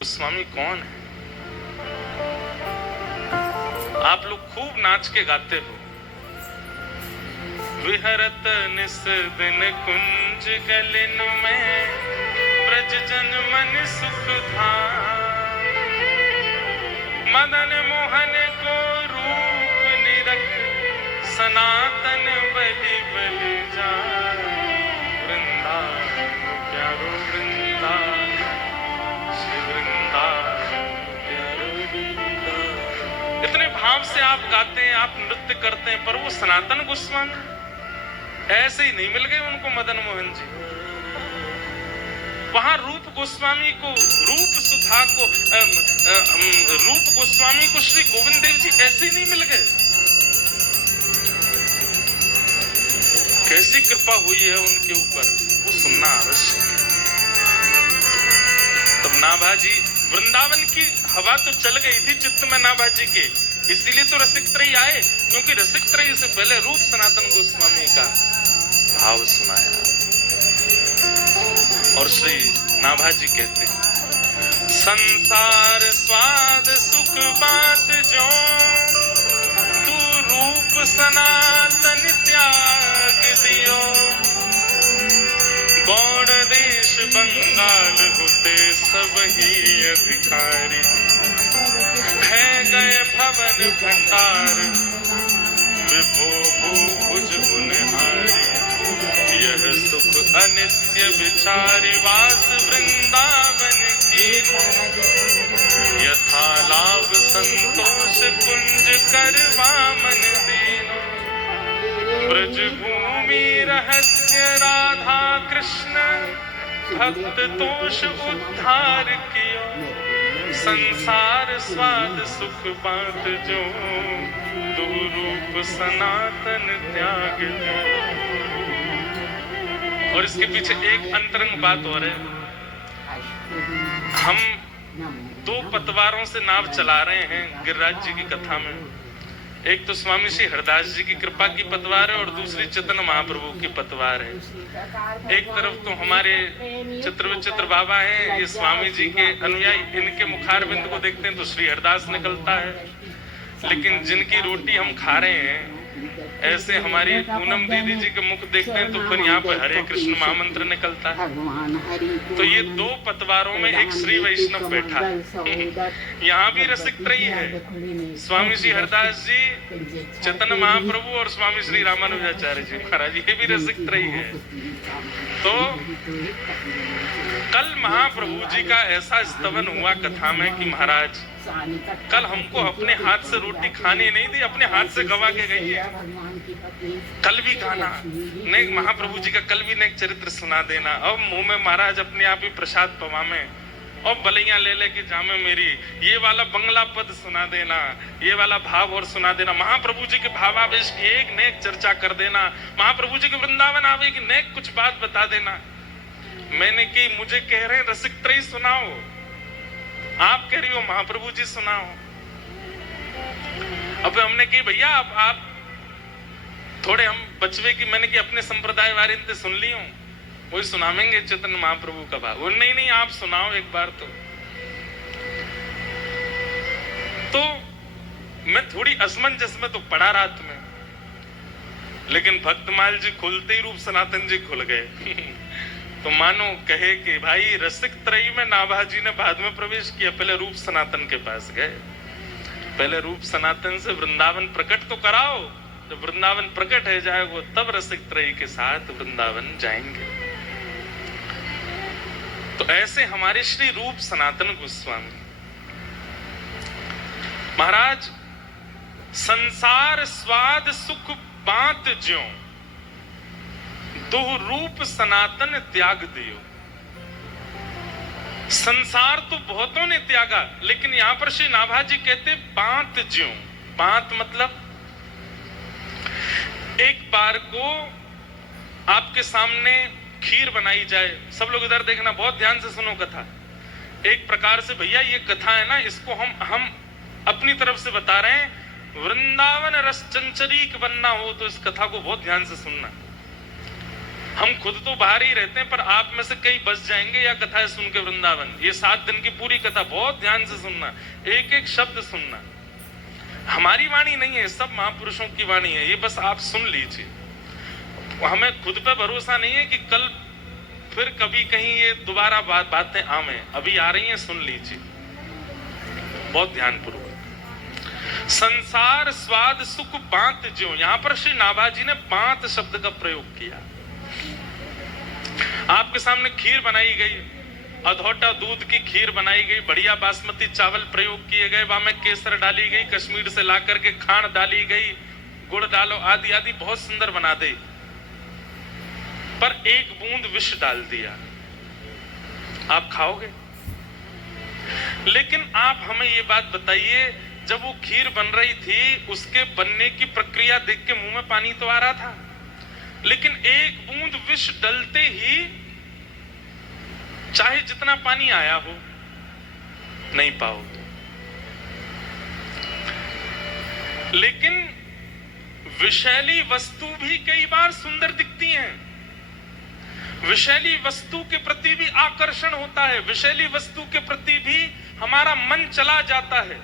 गोस्वामी कौन है? आप लोग खूब नाच के गाते हो। विहरत निस दिन कुंज गलिन में ब्रज जन मन सुख धाम। मदन मोहन को रूप निरख सनातन बलि बलि जान। वृंदावन प्यारो वृंदावन इतने भाव से आप गाते हैं, आप नृत्य करते हैं, पर वो सनातन गोस्वामी ऐसे ही नहीं मिल गए उनको मदन मोहन जी। वहां रूप गोस्वामी को, रूप सुधा को, रूप गोस्वामी को श्री गोविंद देव जी ऐसे ही नहीं मिल गए। कैसी कृपा हुई है उनके ऊपर, वो सुनना आवश्यक है। तब नाभाजी, वृंदावन की हवा तो चल गई थी चित्त में नाभाजी के, इसीलिए तो रसिक त्रयी आए, क्योंकि रसिक त्रयी से पहले रूप सनातन गोस्वामी का भाव सुनाया। और श्री नाभाजी कहते हैं, संसार स्वाद सुख बात जो तू रूप सनातन त्याग दियो। गौड़ देश बंगाल होते सब ही अधिकारी, है गए भवन भंडार विभो भुज गुनहारी। यह सुख अनित्य विचारी वास वृंदावन की। यथा लाभ संतोष कुंज करवा मन दीन। ब्रज भूमि रहस्य राधा कृष्ण भक्त तोष उद्धार कियो। संसार स्वाद सुख बात जो तू रूप सनातन त्याग दियो। और इसके पीछे एक अंतरंग बात और है। हम दो पतवारों से नाव चला रहे हैं गिरिराज जी की कथा में। एक तो स्वामी श्री हरदास जी की कृपा की पतवार है और दूसरी चैतन्य महाप्रभु की पतवार है। एक तरफ तो हमारे चित्र विचित्र बाबा हैं, ये स्वामी जी के अनुयायी, इनके मुखारबिंद को देखते हैं तो श्री हरदास निकलता है। लेकिन जिनकी रोटी हम खा रहे हैं, ऐसे हमारी पूनम दीदी जी के मुख देखते हैं तो फिर यहाँ पर हरे कृष्ण महामंत्र निकलता है। तो ये दो पतवारों में एक श्री वैष्णव बैठा है। यहाँ भी रसिक त्रयी है, स्वामी श्री हरदास जी, चैतन्य महाप्रभु और स्वामी श्री रामानुजाचार्य जी महाराज, ये भी रसिक त्रयी है। तो कल महाप्रभु जी का ऐसा स्तवन हुआ कथा में कि महाराज कल हमको अपने हाथ से रोटी खानी नहीं दी, अपने हाथ से गवा के गई है। कल भी खाना नहीं, महाप्रभु जी का कल भी नेक चरित्र सुना देना। अब मुंह में महाराज अपने आप ही प्रसाद पवा में और बलैया ले लेके जामे मेरी, ये वाला बंगला पद सुना देना, ये वाला भाव और सुना देना। महाप्रभु जी के भावावेश की एक नेक चर्चा कर देना। महाप्रभु जी के वृंदावन आवे की नेक कुछ बात बता देना। मैंने की, मुझे कह रहे रसिक त्रयी सुनाओ, आप कह रही हो महाप्रभु जी सुनाओ। अब हमने की भैया आप थोड़े हम बचवे की, मैंने की अपने संप्रदाय वारिंदे सुन ली हूं, वही सुनावेंगे चैतन्य महाप्रभु का भाव। वो नहीं आप सुनाओ एक बार। तो मैं थोड़ी असमंजस में तो पड़ा रात में, लेकिन भक्तमाल जी खुलते ही रूप सनातन जी खुल गए। तो मानो कहे कि भाई रसिक त्रयी में नाभाजी ने बाद में प्रवेश किया, पहले रूप सनातन के पास गए। पहले रूप सनातन से वृंदावन प्रकट तो कराओ, जब वृंदावन प्रकट है जाएगा तब रसिक त्रयी के साथ वृंदावन जाएंगे। तो ऐसे हमारे श्री रूप सनातन गोस्वामी महाराज, संसार स्वाद सुख बात ज्यों दो रूप सनातन त्याग दियो। संसार तो बहुतों ने त्यागा, लेकिन यहां पर श्री नाभाजी कहते बात ज्यों। बात मतलब एक बार को आपके सामने खीर बनाई जाए, सब लोग इधर देखना, बहुत ध्यान से सुनो कथा। एक प्रकार से भैया ये कथा है ना, इसको हम अपनी तरफ से बता रहे हैं। वृंदावन रस चंचरीक बनना हो तो इस कथा को बहुत ध्यान से सुनना। हम खुद तो बाहर ही रहते हैं, पर आप में से कई बच जाएंगे या कथा सुन के वृंदावन। ये 7 दिन की पूरी कथा बहुत ध्यान से सुनना, एक एक शब्द सुनना। हमारी वाणी नहीं है, सब महापुरुषों की वाणी है, ये बस आप सुन लीजिए। हमें खुद पे भरोसा नहीं है कि कल फिर कभी कहीं ये दोबारा बातें आवे, अभी आ रही हैं, सुन लीजिए बहुत ध्यानपूर्वक। संसार स्वाद सुख बांत ज्यों, यहां पर श्री नाभाजी ने बांत शब्द का प्रयोग किया। आपके सामने खीर बनाई गई, अधोटा दूध की खीर बनाई गई, बढ़िया बासमती चावल प्रयोग किए गए, वहां में केसर डाली गई, कश्मीर से ला करके खांड डाली गई, गुड़ डालो आदि आदि, बहुत सुंदर बना दे, पर एक बूंद विष डाल दिया, आप खाओगे? लेकिन आप हमें ये बात बताइए, जब वो खीर बन रही थी उसके बनने की प्रक्रिया देख के मुंह में पानी तो आ रहा था, लेकिन एक बूंद विष डलते ही चाहे जितना पानी आया हो नहीं पाओगे। लेकिन विषैली वस्तु भी कई बार सुंदर दिखती हैं, विषैली वस्तु के प्रति भी आकर्षण होता है, विषैली वस्तु के प्रति भी हमारा मन चला जाता है।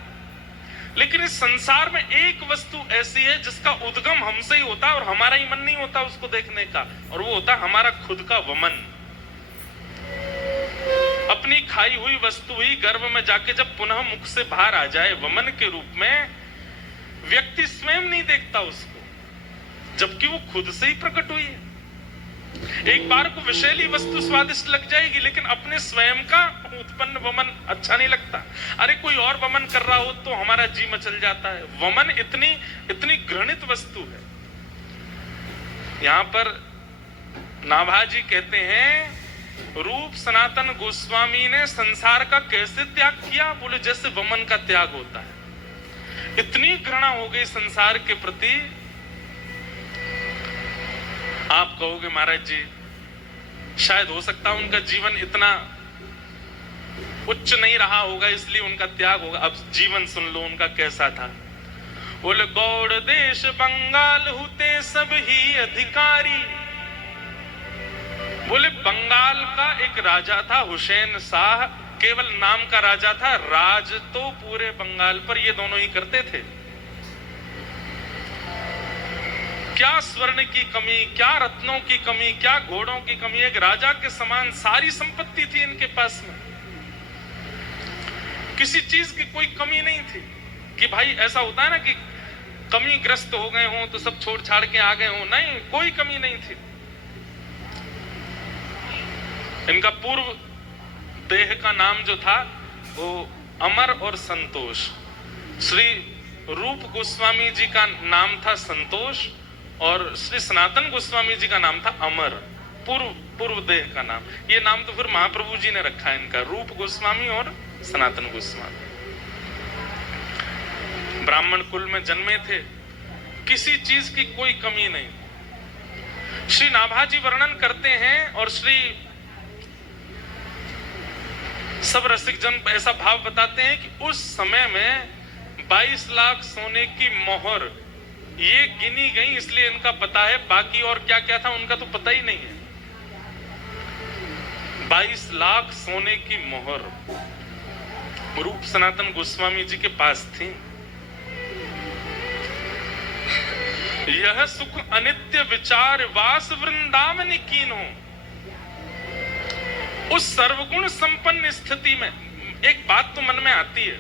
लेकिन इस संसार में एक वस्तु ऐसी है जिसका उद्गम हमसे ही होता है और हमारा ही मन नहीं होता उसको देखने का, और वो होता है हमारा खुद का वमन। अपनी खाई हुई वस्तु ही गर्भ में जाके जब पुनः मुख से बाहर आ जाए वमन के रूप में, व्यक्ति स्वयं नहीं देखता उसको, जबकि वो खुद से ही प्रकट हुई है। एक बार को विषैली वस्तु स्वादिष्ट लग जाएगी, लेकिन अपने स्वयं का उत्पन्न वमन अच्छा नहीं लगता। अरे कोई और वमन कर रहा हो तो हमारा जी मचल जाता है। वमन इतनी घृणित वस्तु है। यहां पर नाभाजी कहते हैं, रूप सनातन गोस्वामी ने संसार का कैसे त्याग किया? बोले जैसे वमन का त्याग होता है। इतनी घृणा हो गई संसार के प्रति। आप कहोगे महाराज जी शायद हो सकता है उनका जीवन इतना उच्च नहीं रहा होगा इसलिए उनका त्याग होगा। अब जीवन सुन लो उनका कैसा था। बोले गौड़ देश बंगाल हुते सब ही अधिकारी। बोले बंगाल का एक राजा था हुसैन शाह, केवल नाम का राजा था, राज तो पूरे बंगाल पर ये दोनों ही करते थे। क्या स्वर्ण की कमी, क्या रत्नों की कमी, क्या घोड़ों की कमी, एक राजा के समान सारी संपत्ति थी इनके पास में, किसी चीज की कोई कमी नहीं थी। कि भाई ऐसा होता है ना कि कमी ग्रस्त हो गए हों तो सब छोड़ छाड़ के आ गए हों, नहीं, कोई कमी नहीं थी। इनका पूर्व देह का नाम जो था वो अमर और संतोष। श्री रूप गोस्वामी जी का नाम था संतोष और श्री सनातन गोस्वामी जी का नाम था अमर, पूर्व देह का नाम। ये नाम तो फिर महाप्रभु जी ने रखा है इनका, रूप गोस्वामी और सनातन गोस्वामी। ब्राह्मण कुल में जन्मे थे, किसी चीज की कोई कमी नहीं। श्री नाभाजी वर्णन करते हैं और श्री सब रसिक जन ऐसा भाव बताते हैं कि उस समय में 22 लाख सोने की मोहर ये गिनी गई, इसलिए इनका पता है, बाकी और क्या क्या था उनका तो पता ही नहीं है। 22 लाख सोने की मोहर रूप सनातन गोस्वामी जी के पास थी। यह सुख अनित्य विचार वास वृंदावन कीनो। उस सर्वगुण संपन्न स्थिति में एक बात तो मन में आती है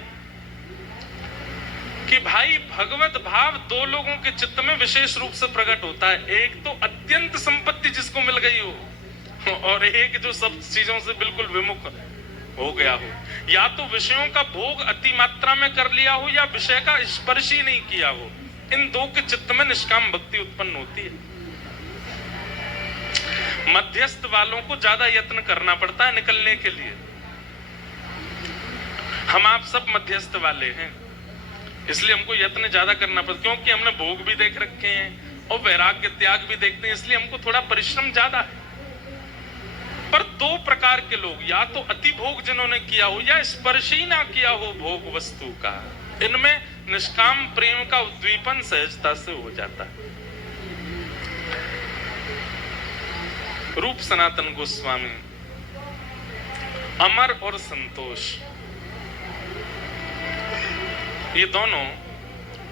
कि भाई भगवत भाव दो लोगों के चित्त में विशेष रूप से प्रकट होता है। एक तो अत्यंत संपत्ति जिसको मिल गई हो और एक जो सब चीजों से बिल्कुल विमुख हो गया हो। या तो विषयों का भोग अति मात्रा में कर लिया हो या विषय का स्पर्श ही नहीं किया हो। इन दो के चित्त में निष्काम भक्ति उत्पन्न होती है। मध्यस्थ वालों को ज्यादा यत्न करना पड़ता है निकलने के लिए। हम आप सब मध्यस्थ वाले हैं, इसलिए हमको यत्न ज्यादा करना पड़ता, क्योंकि हमने भोग भी देख रखे हैं और वैराग्य त्याग भी देखते हैं, इसलिए हमको थोड़ा परिश्रम ज्यादा है। पर दो प्रकार के लोग, या तो अति भोग जिन्होंने किया हो या स्पर्श ही ना किया हो भोग वस्तु का, इनमें निष्काम प्रेम का उद्दीपन सहजता से हो जाता है। रूप सनातन गोस्वामी, अमर और संतोष, ये दोनों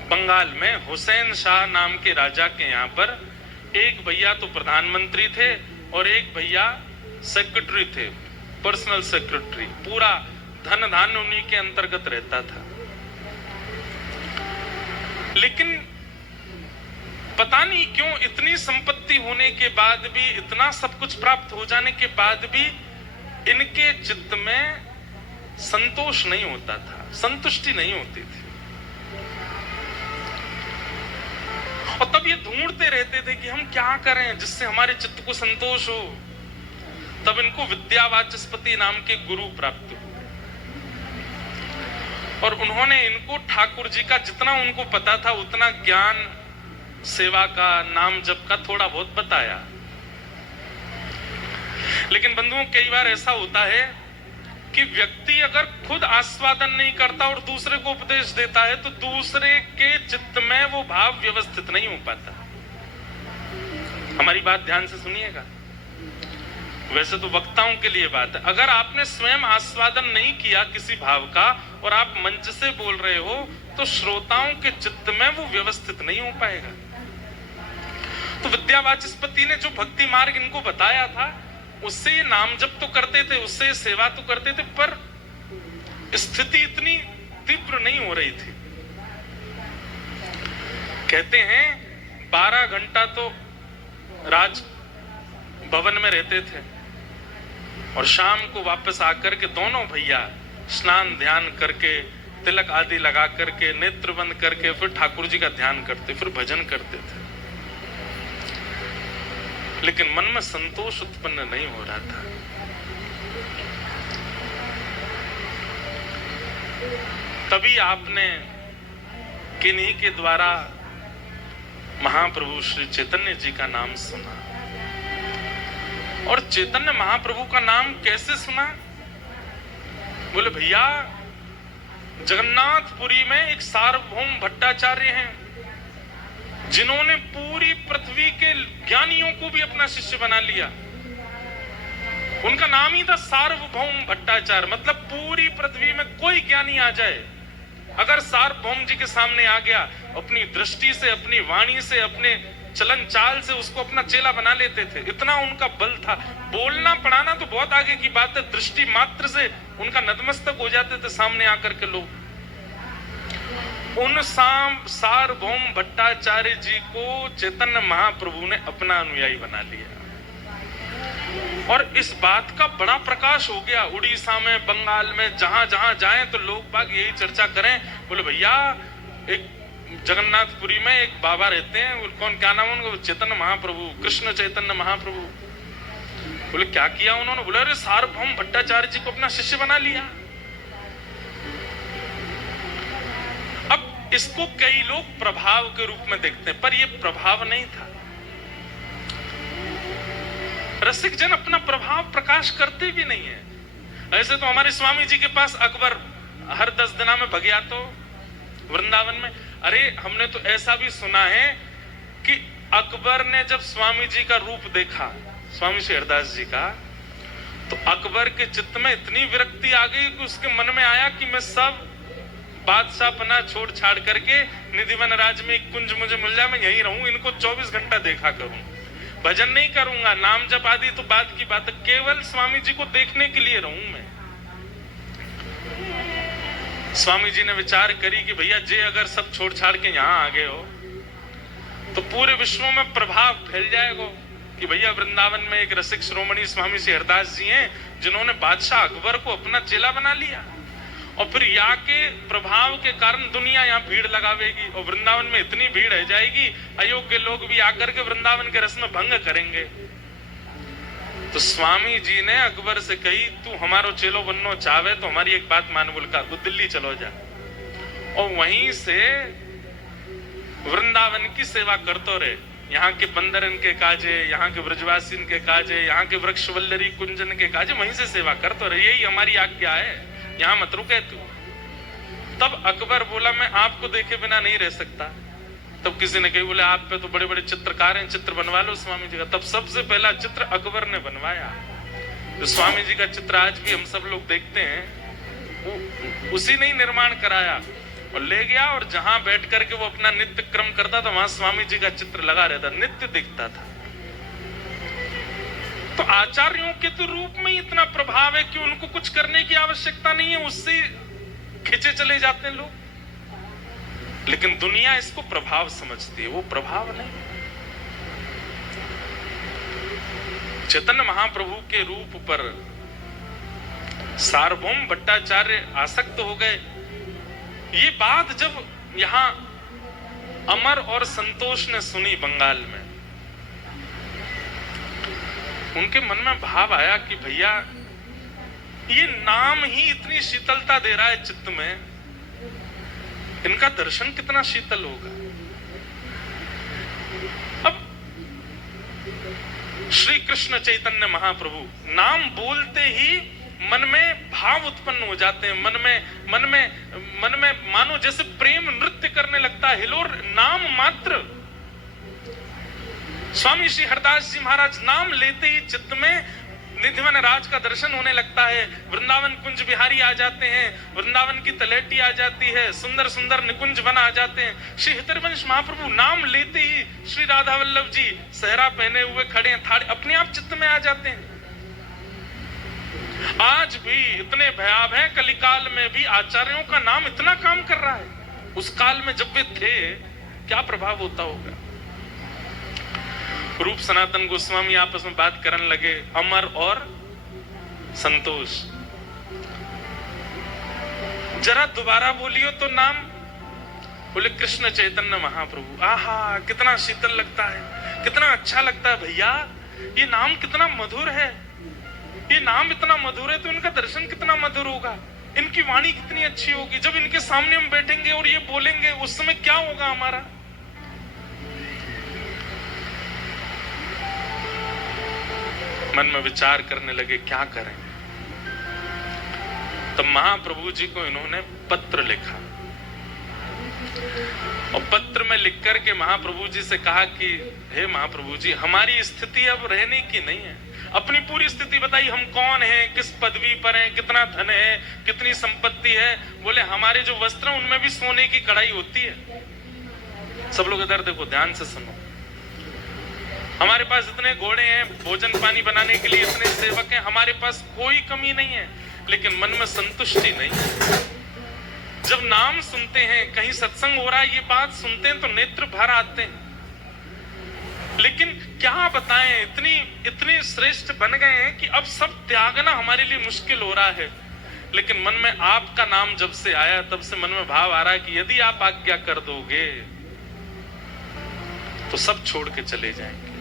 बंगाल में हुसैन शाह नाम के राजा के यहाँ पर एक भैया तो प्रधानमंत्री थे और एक भैया सेक्रेटरी थे, पर्सनल सेक्रेटरी, पूरा धन धान्य उन्हीं के अंतर्गत रहता था। लेकिन पता नहीं क्यों इतनी संपत्ति होने के बाद भी, इतना सब कुछ प्राप्त हो जाने के बाद भी इनके चित्त में संतोष नहीं होता था, संतुष्टि नहीं होती थी। और तब ये ढूंढते रहते थे कि हम क्या करें जिससे हमारे चित्त को संतोष हो। तब इनको विद्यावाचस्पति नाम के गुरु प्राप्त हुए और उन्होंने इनको ठाकुर जी का जितना उनको पता था उतना ज्ञान, सेवा का, नाम जप का थोड़ा बहुत बताया। लेकिन बंधुओं, कई बार ऐसा होता है कि व्यक्ति अगर खुद आस्वादन नहीं करता और दूसरे को उपदेश देता है तो दूसरे के चित्त में वो भाव व्यवस्थित नहीं हो पाता। हमारी बात ध्यान से सुनिएगा, वैसे तो वक्ताओं के लिए बात है। अगर आपने स्वयं आस्वादन नहीं किया किसी भाव का और आप मंच से बोल रहे हो तो श्रोताओं के चित्त में वो व्यवस्थित नहीं हो पाएगा। तो विद्यावाचस्पति ने जो भक्ति मार्ग इनको बताया था उससे ये नाम जप तो करते थे, उससे सेवा तो करते थे, पर स्थिति इतनी तीव्र नहीं हो रही थी। कहते हैं 12 घंटा तो राज भवन में रहते थे और शाम को वापस आकर के दोनों भैया स्नान ध्यान करके, तिलक आदि लगा करके, नेत्र बंद करके फिर ठाकुर जी का ध्यान करते, फिर भजन करते थे। लेकिन मन में संतोष उत्पन्न नहीं हो रहा था। तभी आपने किन्हीं के द्वारा महाप्रभु श्री चैतन्य जी का नाम सुना। और चैतन्य महाप्रभु का नाम कैसे सुना? बोले भैया, जगन्नाथपुरी में एक सार्वभौम भट्टाचार्य हैं जिन्होंने पूरी पृथ्वी के ज्ञानियों को भी अपना शिष्य बना लिया। उनका नाम ही था सार्वभौम भट्टाचार्य, मतलब पूरी पृथ्वी में कोई ज्ञानी आ जाए, अगर सार्वभौम जी के सामने आ गया, अपनी दृष्टि से, अपनी वाणी से, अपने चलन चाल से उसको अपना चेला बना लेते थे। इतना उनका बल था। बोलना पढ़ाना तो बहुत आगे की बात है, दृष्टि मात्र से उनका नतमस्तक हो जाते थे सामने आकर के लोग। उन सार्वभौम भट्टाचार्य जी को चैतन्य महाप्रभु ने अपना अनुयायी बना लिया और इस बात का बड़ा प्रकाश हो गया। उड़ीसा में, बंगाल में, जहां जहां जाएं तो लोग बाग यही चर्चा करें। बोले भैया, एक जगन्नाथपुरी में एक बाबा रहते हैं, कौन, क्या नाम उनका? चैतन्य महाप्रभु, कृष्ण चैतन्य महाप्रभु। बोले क्या किया उन्होंने? बोले अरे सार्वभौम भट्टाचार्य जी को अपना शिष्य बना लिया। इसको कई लोग प्रभाव के रूप में देखते हैं, पर यह प्रभाव नहीं था। रसिक जन अपना प्रभाव प्रकाश करते भी नहीं है। ऐसे तो हमारे स्वामी जी के पास अकबर हर 10 दिना में भगया तो वृंदावन में। अरे हमने तो ऐसा भी सुना है कि अकबर ने जब स्वामी जी का रूप देखा, स्वामी श्री हरदास जी का, तो अकबर के चित्त में इतनी विरक्ति आ गई कि उसके मन में आया कि मैं सब बादशाह पना छोड़ छाड़ करके निधिवन राज में एक कुंज मुझे मिल जाए, मैं यहीं रहूं, इनको 24 घंटा देखा करूं, भजन नहीं करूंगा, नाम जप आदि तो बात की बात है, केवल स्वामी जी को देखने के लिए रहूं मैं। स्वामी जी ने विचार करी कि भैया जे अगर सब छोड़ छाड़ के यहाँ आ गए हो तो पूरे विश्व में प्रभाव फैल जाएगा कि भैया वृंदावन में एक रसिक श्रोमणी स्वामी श्री हरदास जी हैं जिन्होंने बादशाह अकबर को अपना चेला बना लिया, और फिर यहाँ के प्रभाव के कारण दुनिया यहाँ भीड़ लगावेगी और वृंदावन में इतनी भीड़ रह जाएगी, अयोग्य लोग भी आकर के वृंदावन के रस में भंग करेंगे। तो स्वामी जी ने अकबर से कही, तू हमारो चेलो बनना चाहे तो हमारी एक बात मान, बोल का वो दिल्ली चलो जा और वहीं से वृंदावन की सेवा करते रहे। यहाँ के बंदरन के काजे, यहाँ के ब्रजवासीन के काजे, यहाँ के वृक्ष वल्लरी कुंजन के काजे, वहीं से सेवा करते रहे, यही हमारी आज्ञा है, यहाँ मत रुके तू। तब अकबर बोला, मैं आपको देखे बिना नहीं रह सकता, तब किसी ने कही, बोले आप पे तो बड़े बड़े चित्रकार हैं, चित्र बनवा लो स्वामी जी का। तब सबसे पहला चित्र अकबर ने बनवाया। जो स्वामी जी का चित्र आज भी हम सब लोग देखते हैं, वो उसी ने ही निर्माण कराया और ले गया, और जहां बैठ करके वो अपना नित्य क्रम करता था, वहां स्वामी जी का चित्र लगा रहता, नित्य दिखता था। तो आचार्यों के तो रूप में इतना प्रभाव है कि उनको कुछ करने की आवश्यकता नहीं है, उससे खिंचे चले जाते हैं लोग। लेकिन दुनिया इसको प्रभाव समझती है, वो प्रभाव नहीं। चैतन्य महाप्रभु के रूप पर सार्वभौम भट्टाचार्य आसक्त हो गए। ये बात जब यहां अमर और संतोष ने सुनी बंगाल में, उनके मन में भाव आया कि भैया ये नाम ही इतनी शीतलता दे रहा है चित्त में, इनका दर्शन कितना शीतल होगा। अब श्री कृष्ण चैतन्य महाप्रभु नाम बोलते ही मन में भाव उत्पन्न हो जाते हैं, मन में मानो जैसे प्रेम नृत्य करने लगता है। हिलोर नाम मात्र, स्वामी श्री हरदास जी महाराज नाम लेते ही चित्त में निधिवन राज का दर्शन होने लगता है। वृंदावन कुंज बिहारी आ जाते हैं, वृंदावन की तलहटी आ जाती है, सुंदर सुंदर निकुंज वन आ जाते हैं। श्री हितरवंश महाप्रभु नाम लेते ही श्री राधा वल्लभ जी सहरा पहने हुए खड़े हैं, थाड़े अपने आप चित्त में आ जाते हैं। आज भी इतने भयावह हैं, कलिकाल में भी आचार्यों का नाम इतना काम कर रहा है। उस काल में जब वे थे, क्या प्रभाव होता होगा। रूप सनातन गोस्वामी आपस में बात करने लगे, अमर और संतोष, जरा दोबारा बोलियो तो नाम। बोले कृष्ण चैतन्य महाप्रभु। आहा, कितना शीतल लगता है, कितना अच्छा लगता है भैया। ये नाम कितना मधुर है, ये नाम इतना मधुर है तो इनका दर्शन कितना मधुर होगा, इनकी वाणी कितनी अच्छी होगी। जब इनके सामने हम बैठेंगे और ये बोलेंगे, उस समय क्या होगा हमारा। मन में विचार करने लगे क्या करें। तब महाप्रभु जी को इन्होंने पत्र लिखा, और पत्र में लिख करके महाप्रभु जी से कहा कि हे महाप्रभु जी, हमारी स्थिति अब रहने की नहीं है। अपनी पूरी स्थिति बताइए, हम कौन हैं, किस पदवी पर हैं, कितना धन है, कितनी संपत्ति है। बोले हमारे जो वस्त्र हैं उनमें भी सोने की कढ़ाई होती है। सब लोग इधर देखो, ध्यान से सुनो। हमारे पास इतने घोड़े हैं, भोजन पानी बनाने के लिए इतने सेवक हैं, हमारे पास कोई कमी नहीं है, लेकिन मन में संतुष्टि नहीं है। जब नाम सुनते हैं, कहीं सत्संग हो रहा है, ये बात सुनते हैं तो नेत्र भर आते हैं। लेकिन क्या बताएं, इतनी श्रेष्ठ बन गए हैं कि अब सब त्यागना हमारे लिए मुश्किल हो रहा है। लेकिन मन में आपका नाम जब से आया, तब से मन में भाव आ रहा है कि यदि आप आज्ञा कर दोगे तो सब छोड़ के चले जाएंगे।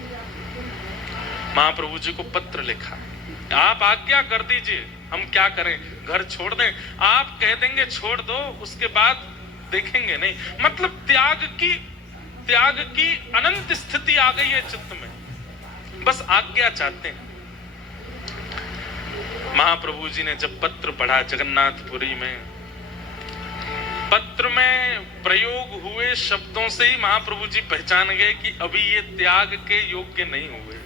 महाप्रभु जी को पत्र लिखा, आप आज्ञा कर दीजिए, हम क्या करें, घर छोड़ दें। आप कह देंगे छोड़ दो, उसके बाद देखेंगे नहीं। मतलब त्याग की अनंत स्थिति आ गई है चित्त में, बस आज्ञा चाहते हैं। महाप्रभु जी ने जब पत्र पढ़ा जगन्नाथपुरी में, पत्र में प्रयोग हुए शब्दों से ही महाप्रभु जी पहचान गए कि अभी ये त्याग के योग्य नहीं हुए।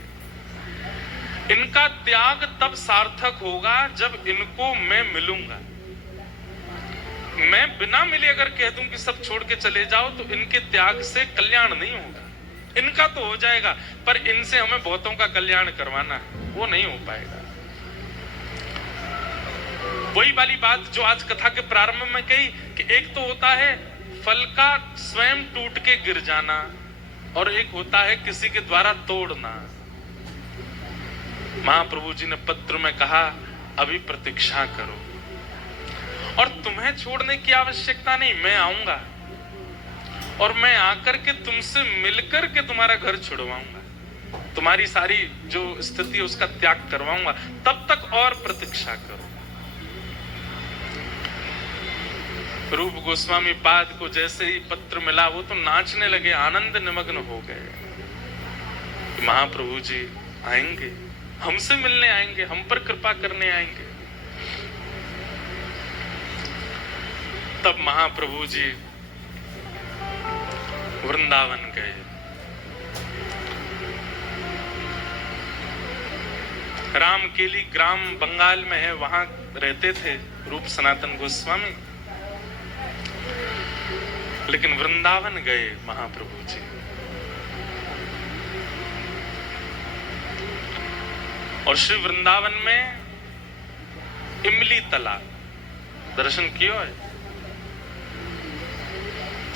इनका त्याग तब सार्थक होगा जब इनको मैं मिलूंगा। मैं बिना मिले अगर कह दूं कि सब छोड़ के चले जाओ, तो इनके त्याग से कल्याण नहीं होगा। इनका तो हो जाएगा, पर इनसे हमें बहुतों का कल्याण करवाना है, वो नहीं हो पाएगा। वही वाली बात जो आज कथा के प्रारंभ में कही कि एक तो होता है फल का स्वयं टूट के गिर जाना, और एक होता है किसी के द्वारा तोड़ना। महाप्रभु जी ने पत्र में कहा, अभी प्रतीक्षा करो, और तुम्हें छोड़ने की आवश्यकता नहीं, मैं आऊंगा और मैं आकर के तुमसे मिलकर के तुम्हारा घर छुड़वाऊंगा, तुम्हारी सारी जो स्थिति है उसका त्याग करवाऊंगा, तब तक और प्रतीक्षा करो। रूप गोस्वामी पाद को जैसे ही पत्र मिला, वो तो नाचने लगे, आनंद निमग्न हो गए। महाप्रभु जी आएंगे, हमसे मिलने आएंगे, हम पर कृपा करने आएंगे। तब महाप्रभु जी वृंदावन गए। रामकेली ग्राम बंगाल में है, वहां रहते थे रूप सनातन गोस्वामी। लेकिन वृंदावन गए महाप्रभु जी। और श्री वृंदावन में इमली तला दर्शन किया है।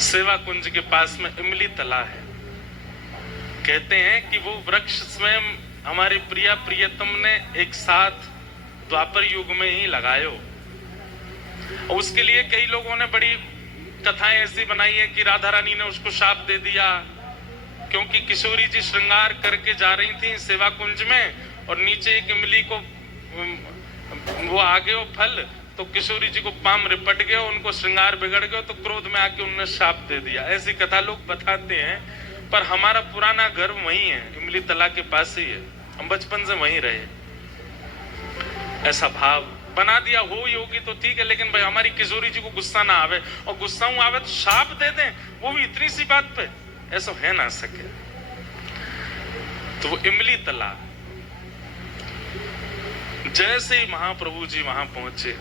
सेवा कुंज के पास में इमली तला है। कहते हैं कि वो वृक्ष स्वयं हमारे प्रिया प्रियतम ने एक साथ द्वापर युग में ही लगायो। और उसके लिए कई लोगों ने बड़ी कथाएं ऐसी बनाई है कि राधा रानी ने उसको शाप दे दिया, क्योंकि किशोरी जी श्रृंगार करके जा रही थी सेवा कुंज में और नीचे एक इमली को वो आ गए वो फल, तो किशोरी जी को पाम रिपट गया, उनको श्रृंगार बिगड़ गया, तो क्रोध में आके उन्होंने शाप दे दिया। ऐसी कथा लोग बताते हैं, पर हमारा पुराना घर वहीं है, इमली तला के पास ही है, हम बचपन से वहीं रहे। ऐसा भाव बना दिया हो योगी तो ठीक है, लेकिन भाई हमारी किशोरी जी को गुस्सा ना आवे, और गुस्सा आवे तो शाप दे दें, वो भी इतनी सी बात पे, ऐसा है ना सके। तो वो इमली तला, जैसे ही महाप्रभु जी वहां पहुंचे,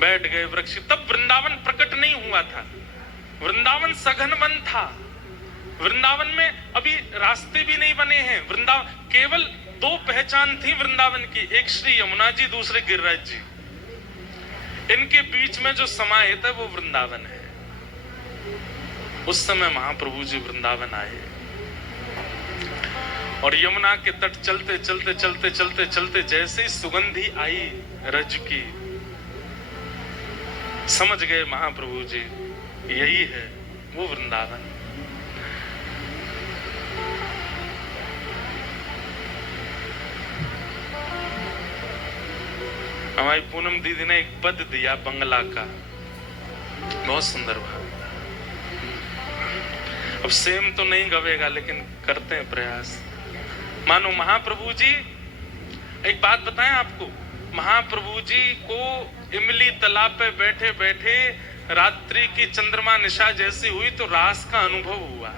बैठ गए वृक्ष। तब वृंदावन प्रकट नहीं हुआ था, वृंदावन सघन वन था। वृंदावन में अभी रास्ते भी नहीं बने हैं। वृंदावन केवल दो पहचान थी वृंदावन की, एक श्री यमुना जी, दूसरे गिरिराज जी। इनके बीच में जो समाहित है वो वृंदावन है। उस समय महाप्रभु जी वृंदावन आए और यमुना के तट चलते चलते चलते चलते चलते जैसे ही सुगंधी आई रज की, समझ गए महाप्रभु जी यही है वो वृंदावन। हमारी पूनम दीदी ने एक पद दिया बंगला का, बहुत सुंदर भाव। अब सेम तो नहीं गवेगा, लेकिन करते हैं प्रयास। मानो महाप्रभु जी, एक बात बताएं आपको, महाप्रभु जी को इमली तालाब पे बैठे बैठे रात्रि की चंद्रमा निशा जैसी हुई तो रास का अनुभव हुआ।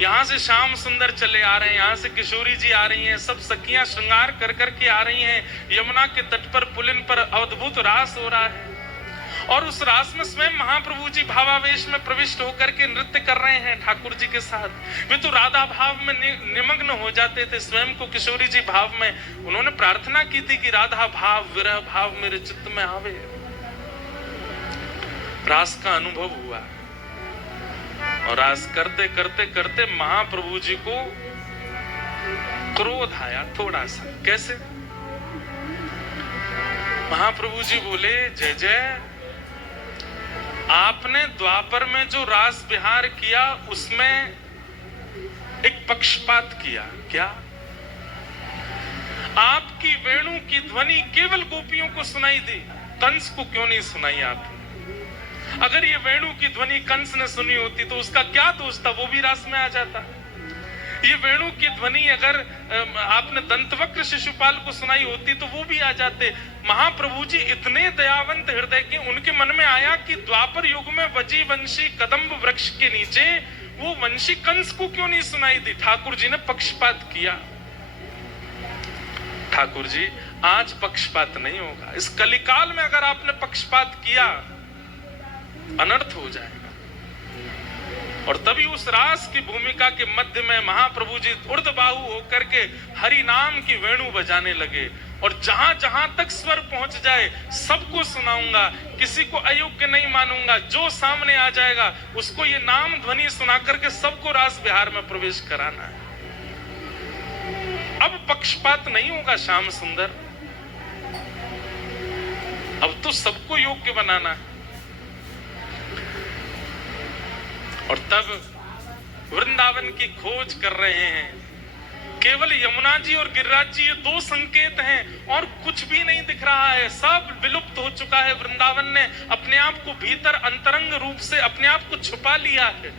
यहाँ से श्याम सुंदर चले आ रहे हैं, यहाँ से किशोरी जी आ रही हैं, सब सखियां श्रृंगार कर करके आ रही हैं। यमुना के तट पर पुलिन पर अद्भुत रास हो रहा है, और उस रास में स्वयं महाप्रभु जी भावावेश में प्रविष्ट होकर के नृत्य कर रहे हैं ठाकुर जी के साथ। वे तो राधा भाव में निमग्न हो जाते थे, स्वयं को किशोरी जी भाव में। उन्होंने प्रार्थना की थी कि राधा भाव विरह भाव मेरे चित्त में आवे। रास का अनुभव हुआ, और रास करते करते करते महाप्रभु जी को क्रोध आया थोड़ा सा। कैसे? महाप्रभु जी बोले, जय जय, आपने द्वापर में जो रास विहार किया उसमें एक पक्षपात किया। क्या? आपकी वेणु की ध्वनि केवल गोपियों को सुनाई दी, कंस को क्यों नहीं सुनाई आपने? अगर ये वेणु की ध्वनि कंस ने सुनी होती तो उसका क्या दोष था, वो भी रास में आ जाता। ये वेणु की ध्वनि अगर आपने दंतवक्र शिशुपाल को सुनाई होती तो वो भी आ जाते। महाप्रभु जी इतने दयावंत हृदय के, उनके मन में आया कि द्वापर युग में वजी वंशी कदम्ब वृक्ष के नीचे वो वंशी कंस को क्यों नहीं सुनाई दी। ठाकुर जी ने पक्षपात किया। ठाकुर जी, आज पक्षपात नहीं होगा, इस कलिकाल में अगर आपने पक्षपात किया अनर्थ हो जाएगा। और तभी उस रास की भूमिका के मध्य में महाप्रभु जी ऊर्ध्वबाहु होकर के हरि नाम की वेणु बजाने लगे, और जहां जहां तक स्वर पहुंच जाए सबको सुनाऊंगा, किसी को अयोग्य नहीं मानूंगा। जो सामने आ जाएगा उसको ये नाम ध्वनि सुना करके सबको रास विहार में प्रवेश कराना है। अब पक्षपात नहीं होगा श्याम सुंदर, अब तो सबको योग्य बनाना है। और तब वृंदावन की खोज कर रहे हैं। केवल यमुना जी और गिरिराज जी ये दो संकेत हैं, और कुछ भी नहीं दिख रहा है। सब विलुप्त हो चुका है। वृंदावन ने अपने आप को भीतर अंतरंग रूप से अपने आप को छुपा लिया है।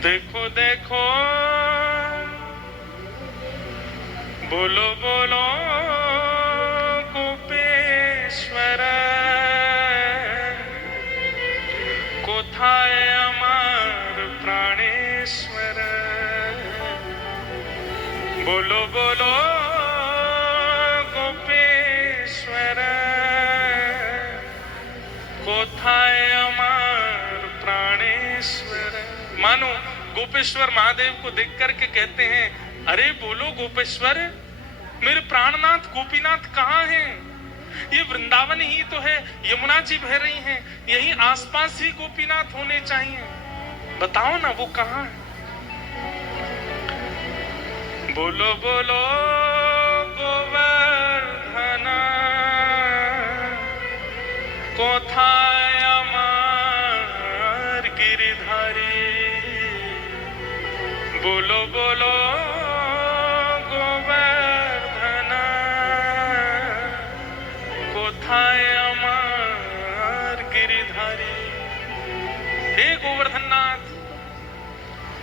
देखो देखो बोलो बोलो गोपेश्वर कोथाय अमर प्राणेश्वर। बोलो बोलो गोपेश्वर कोथाय अमर प्राणेश्वर। मानो गोपेश्वर महादेव को देख करके कहते हैं, अरे बोलो गोपेश्वर, मेरे प्राणनाथ गोपीनाथ कहाँ हैं? ये वृंदावन ही तो है, यमुना जी बह रही हैं, यही आसपास ही गोपीनाथ होने चाहिए, बताओ ना वो कहाँ है? बोलो बोलो गोवर्धन कोथाय अमर गिरिधारी। बोलो बोलो गोवर्धन कोथाय अमर गिरिधारी। हे गोवर्धननाथ,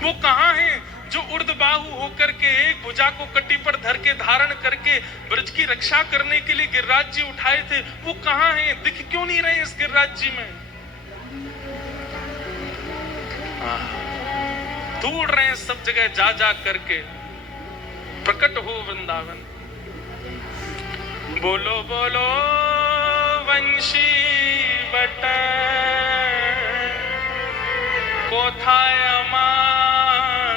वो कहाँ हैं जो उर्ध्वबाहु होकर के एक भुजा को कटी पर धर के धारण करके ब्रज की रक्षा करने के लिए गिरिराज जी उठाए थे? वो कहाँ हैं? दिख क्यों नहीं रहे इस गिरिराज जी में? ढूंढ रहे हैं सब जगह जा जा करके, प्रकट हो वृंदावन। बोलो बोलो वंशी वट कोथाय अमर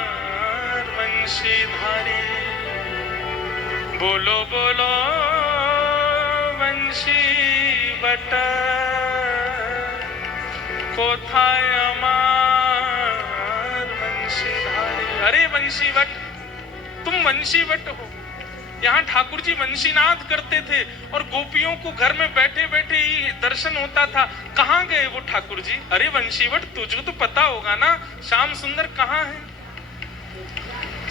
वंशीधारी। बोलो बोलो वंशी वट कोथाय अमर वंशीधारी। अरे वंशीवट, तुम वंशीवट हो। यहाँ ठाकुर जी वंशीनाद करते थे और गोपियों को घर में बैठे बैठे ही दर्शन होता था। कहाँ गए वो ठाकुर जी? अरे वंशीवट, तुझको तो पता होगा ना, श्याम सुंदर कहाँ है?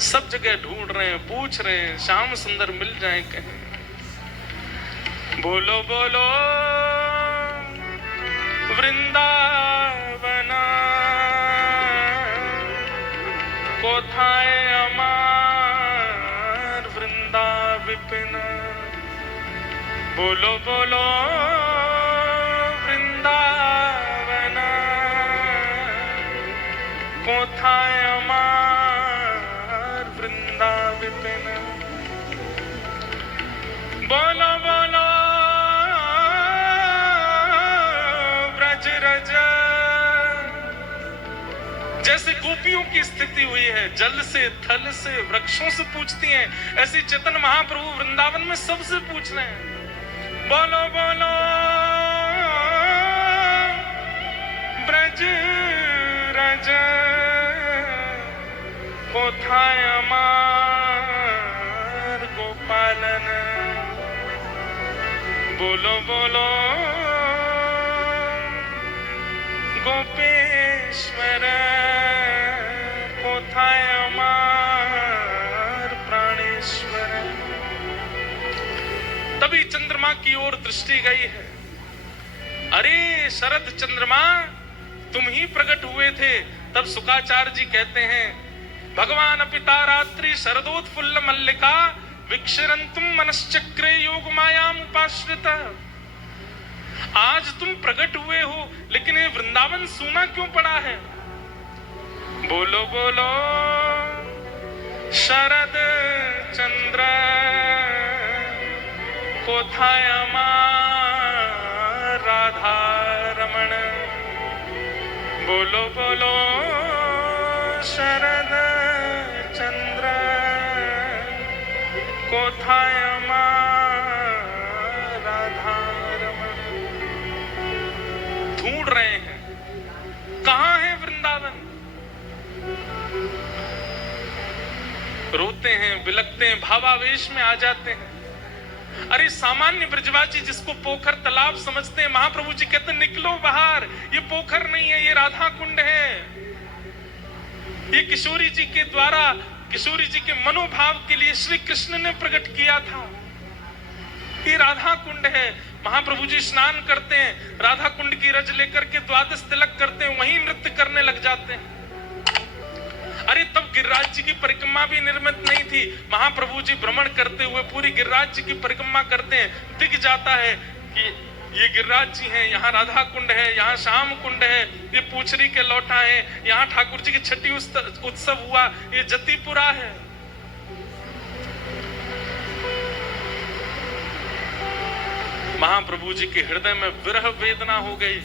सब जगह ढूंढ रहे हैं, पूछ रहे हैं, श्याम सुंदर मिल जाए कहीं। बोलो बोलो वृंदावन कोथाय अमर वृंदा विपिन। बोलो बोलो वृंदावन कोथाय अमर वृंदा विपिन। बोलो बोलो ब्रज रज। जैसे गोपियों की स्थिति हुई है, जल से, थल से, वृक्षों से पूछती हैं, ऐसी चेतन महाप्रभु वृंदावन में सबसे पूछ रहे हैं। बोलो बोलो ब्रज रज कोथाय अमर गोपालन। बोलो बोलो गोपेश्वर कोथाय अमर प्राणेश्वर। तभी चंद्रमा की ओर दृष्टि गई है। अरे शरद चंद्रमा, तुम ही प्रकट हुए थे। तब शुकाचार्य जी कहते हैं, भगवान पिता रात्रि शरदोत्फुल्ल मल्लिका विक्षरंतुम मनश्चक्रे योग मायाम उपाश्रित। आज तुम प्रकट हुए हो, लेकिन ये वृंदावन सूना क्यों पड़ा है? बोलो बोलो शरद चंद्र कोथाय अमर राधा रमण। बोलो बोलो शरद चंद्र कोथाय अमर राधा रमण। ढूंढ रहे हैं, कहां है वृंदावन? रोते हैं, बिलखते हैं, भावावेश में आ जाते हैं। अरे सामान्य ब्रजवासी जिसको पोखर तालाब समझते हैं, महाप्रभु जी कहते हैं निकलो बाहर, ये पोखर नहीं है, ये राधा कुंड है। ये किशोरी जी के द्वारा, किशोरी जी के मनोभाव के लिए श्री कृष्ण ने प्रकट किया था। ये राधा कुंड है। महाप्रभु जी स्नान करते हैं, राधा कुंड की रज लेकर के द्वादश तिलक करते हैं, वहीं नृत्य करने लग जाते हैं। अरे तब गिरिराज जी की परिक्रमा भी निर्मित नहीं थी। महाप्रभु जी भ्रमण करते हुए पूरी गिरिराज जी की परिक्रमा करते हैं, दिख जाता है कि ये गिरिराज जी हैं, यहाँ राधा कुंड है, यहाँ श्याम कुंड है, ये पूछरी के लौटा है, यहाँ ठाकुर जी की छठी उत्सव हुआ, ये जतीपुरा है। महाप्रभु जी के हृदय में विरह वेदना हो गई,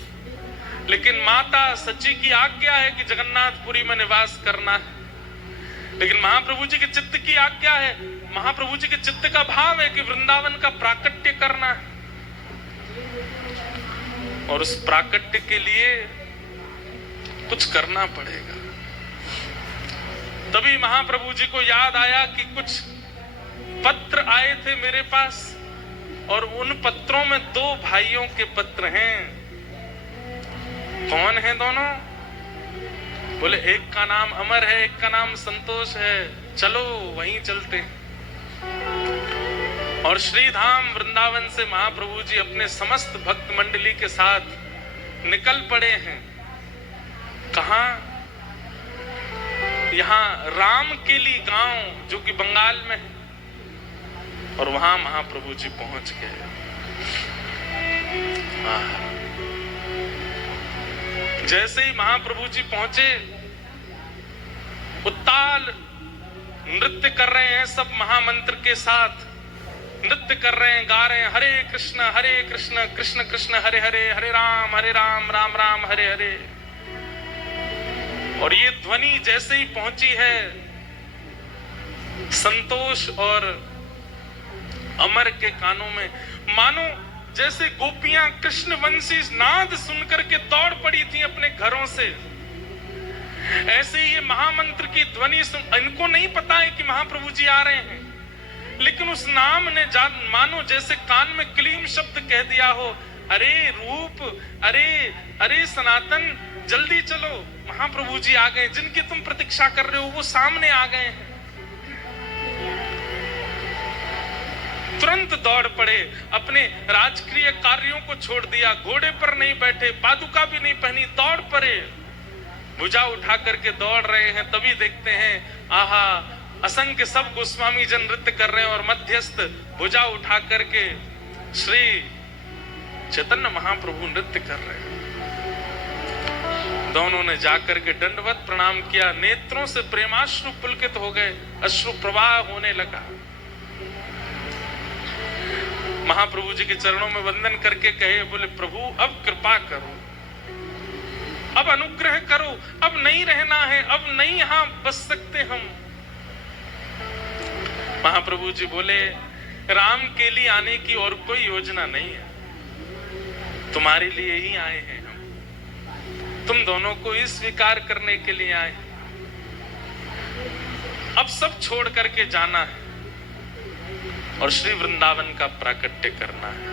लेकिन माता सच्ची की आज्ञा है कि जगन्नाथपुरी में निवास करना है। लेकिन महाप्रभु जी के चित्त की आज्ञा है, महाप्रभु जी के चित्त का भाव है कि वृंदावन का प्राकट्य करना है, और उस प्राकट्य के लिए कुछ करना पड़ेगा। तभी महाप्रभु जी को याद आया कि कुछ पत्र आए थे मेरे पास, और उन पत्रों में 2 भाइयों के पत्र हैं। कौन है दोनों? बोले एक का नाम अमर है, एक का नाम संतोष है, चलो वहीं चलते। और श्रीधाम वृंदावन से महाप्रभु जी अपने समस्त भक्त मंडली के साथ निकल पड़े हैं। कहां? यहाँ रामकेली गांव जो कि बंगाल में है, और वहां महाप्रभु जी पहुंच गए। जैसे ही महाप्रभु जी पहुंचे, उत्ताल नृत्य कर रहे हैं, सब महामंत्र के साथ नृत्य कर रहे हैं, गा रहे हैं हरे कृष्ण कृष्ण कृष्ण हरे हरे, हरे राम राम राम हरे हरे। और ये ध्वनि जैसे ही पहुंची है, संतोष और अमर के कानों में, मानो जैसे गोपियां कृष्ण वंशी नाद सुनकर के दौड़ पड़ी थी अपने घरों से, ऐसे ही ये महामंत्र की ध्वनि सुन, इनको नहीं पता है कि महाप्रभु जी आ रहे हैं, लेकिन उस नाम ने मानो जैसे कान में क्लीम शब्द कह दिया हो, अरे रूप, अरे सनातन, जल्दी चलो, महाप्रभु जी आ गए, जिनकी तुम प्रतीक्षा कर रहे हो वो सामने आ गए हैं। तुरंत दौड़ पड़े, अपने राजकीय कार्यों को छोड़ दिया, घोड़े पर नहीं बैठे, पादुका भी नहीं पहनी, दौड़ पड़े, भुजा उठा करके दौड़ रहे हैं। तभी देखते हैं, आहा, असंख्य सब गोस्वामी जन नृत्य कर रहे हैं, और मध्यस्थ भुजा उठा करके श्री चैतन्य महाप्रभु नृत्य कर रहे हैं। दोनों ने जाकर के दंडवत प्रणाम किया, नेत्रों से प्रेमाश्रु पुलकित हो गए, अश्रु प्रवाह होने लगा। महाप्रभु जी के चरणों में वंदन करके कहे, बोले प्रभु अब कृपा करो, अब अनुग्रह करो, अब नहीं रहना है, अब नहीं यहां बस सकते हम। महाप्रभु जी बोले, राम के लिए आने की और कोई योजना नहीं है, तुम्हारे लिए ही आए हैं हम, तुम दोनों को ही स्वीकार करने के लिए आए। अब सब छोड़ करके जाना है और श्री वृंदावन का प्राकट्य करना है।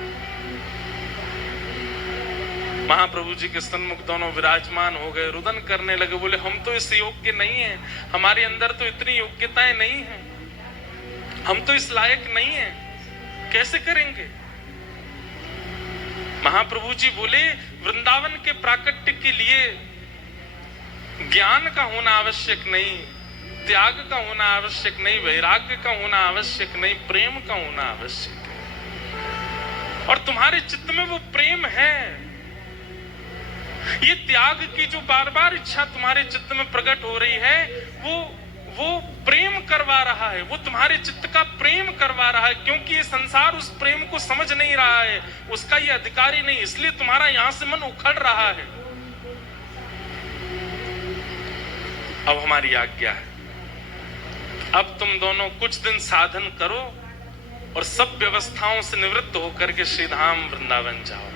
महाप्रभु जी के सन्मुख दोनों विराजमान हो गए, रुदन करने लगे, बोले हम तो इस योग्य नहीं है, हमारे अंदर तो इतनी योग्यताएं नहीं है, हम तो इस लायक नहीं है, कैसे करेंगे। महाप्रभु जी बोले, वृंदावन के प्राकट्य के लिए ज्ञान का होना आवश्यक नहीं, त्याग का होना आवश्यक नहीं, वैराग्य का होना आवश्यक नहीं, प्रेम का होना आवश्यक है। और तुम्हारे चित्त में वो प्रेम है। ये त्याग की जो बार बार इच्छा तुम्हारे चित्त में प्रकट हो रही है, वो प्रेम करवा रहा है, वो तुम्हारे चित्त का प्रेम करवा रहा है, क्योंकि ये संसार उस प्रेम को समझ नहीं रहा है, उसका ये अधिकारी नहीं, इसलिए तुम्हारा यहां से मन उखड़ रहा है। अब हमारी आज्ञा है, अब तुम दोनों कुछ दिन साधन करो और सब व्यवस्थाओं से निवृत्त होकर के श्रीधाम वृंदावन जाओ,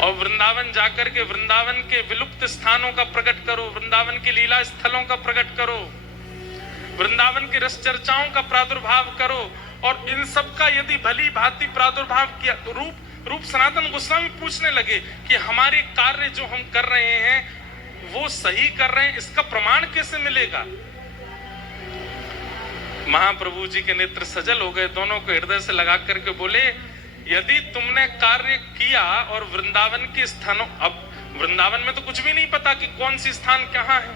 और वृंदावन जाकर के वृंदावन के विलुप्त स्थानों का प्रकट करो, वृंदावन की लीला स्थलों का प्रकट करो, वृंदावन की रस चर्चाओं का प्रादुर्भाव करो। और इन सब का यदि भली भांति प्रादुर्भाव किया तो रूप सनातन गोस्वामी पूछने लगे कि हमारे कार्य जो हम कर रहे हैं वो सही कर रहे हैं, इसका प्रमाण कैसे मिलेगा। महाप्रभु जी के नेत्र सजल हो गए, दोनों को हृदय से लगा करके बोले, यदि तुमने कार्य किया और वृंदावन के स्थानों, अब वृंदावन में तो कुछ भी नहीं पता कि कौन सी स्थान कहाँ है,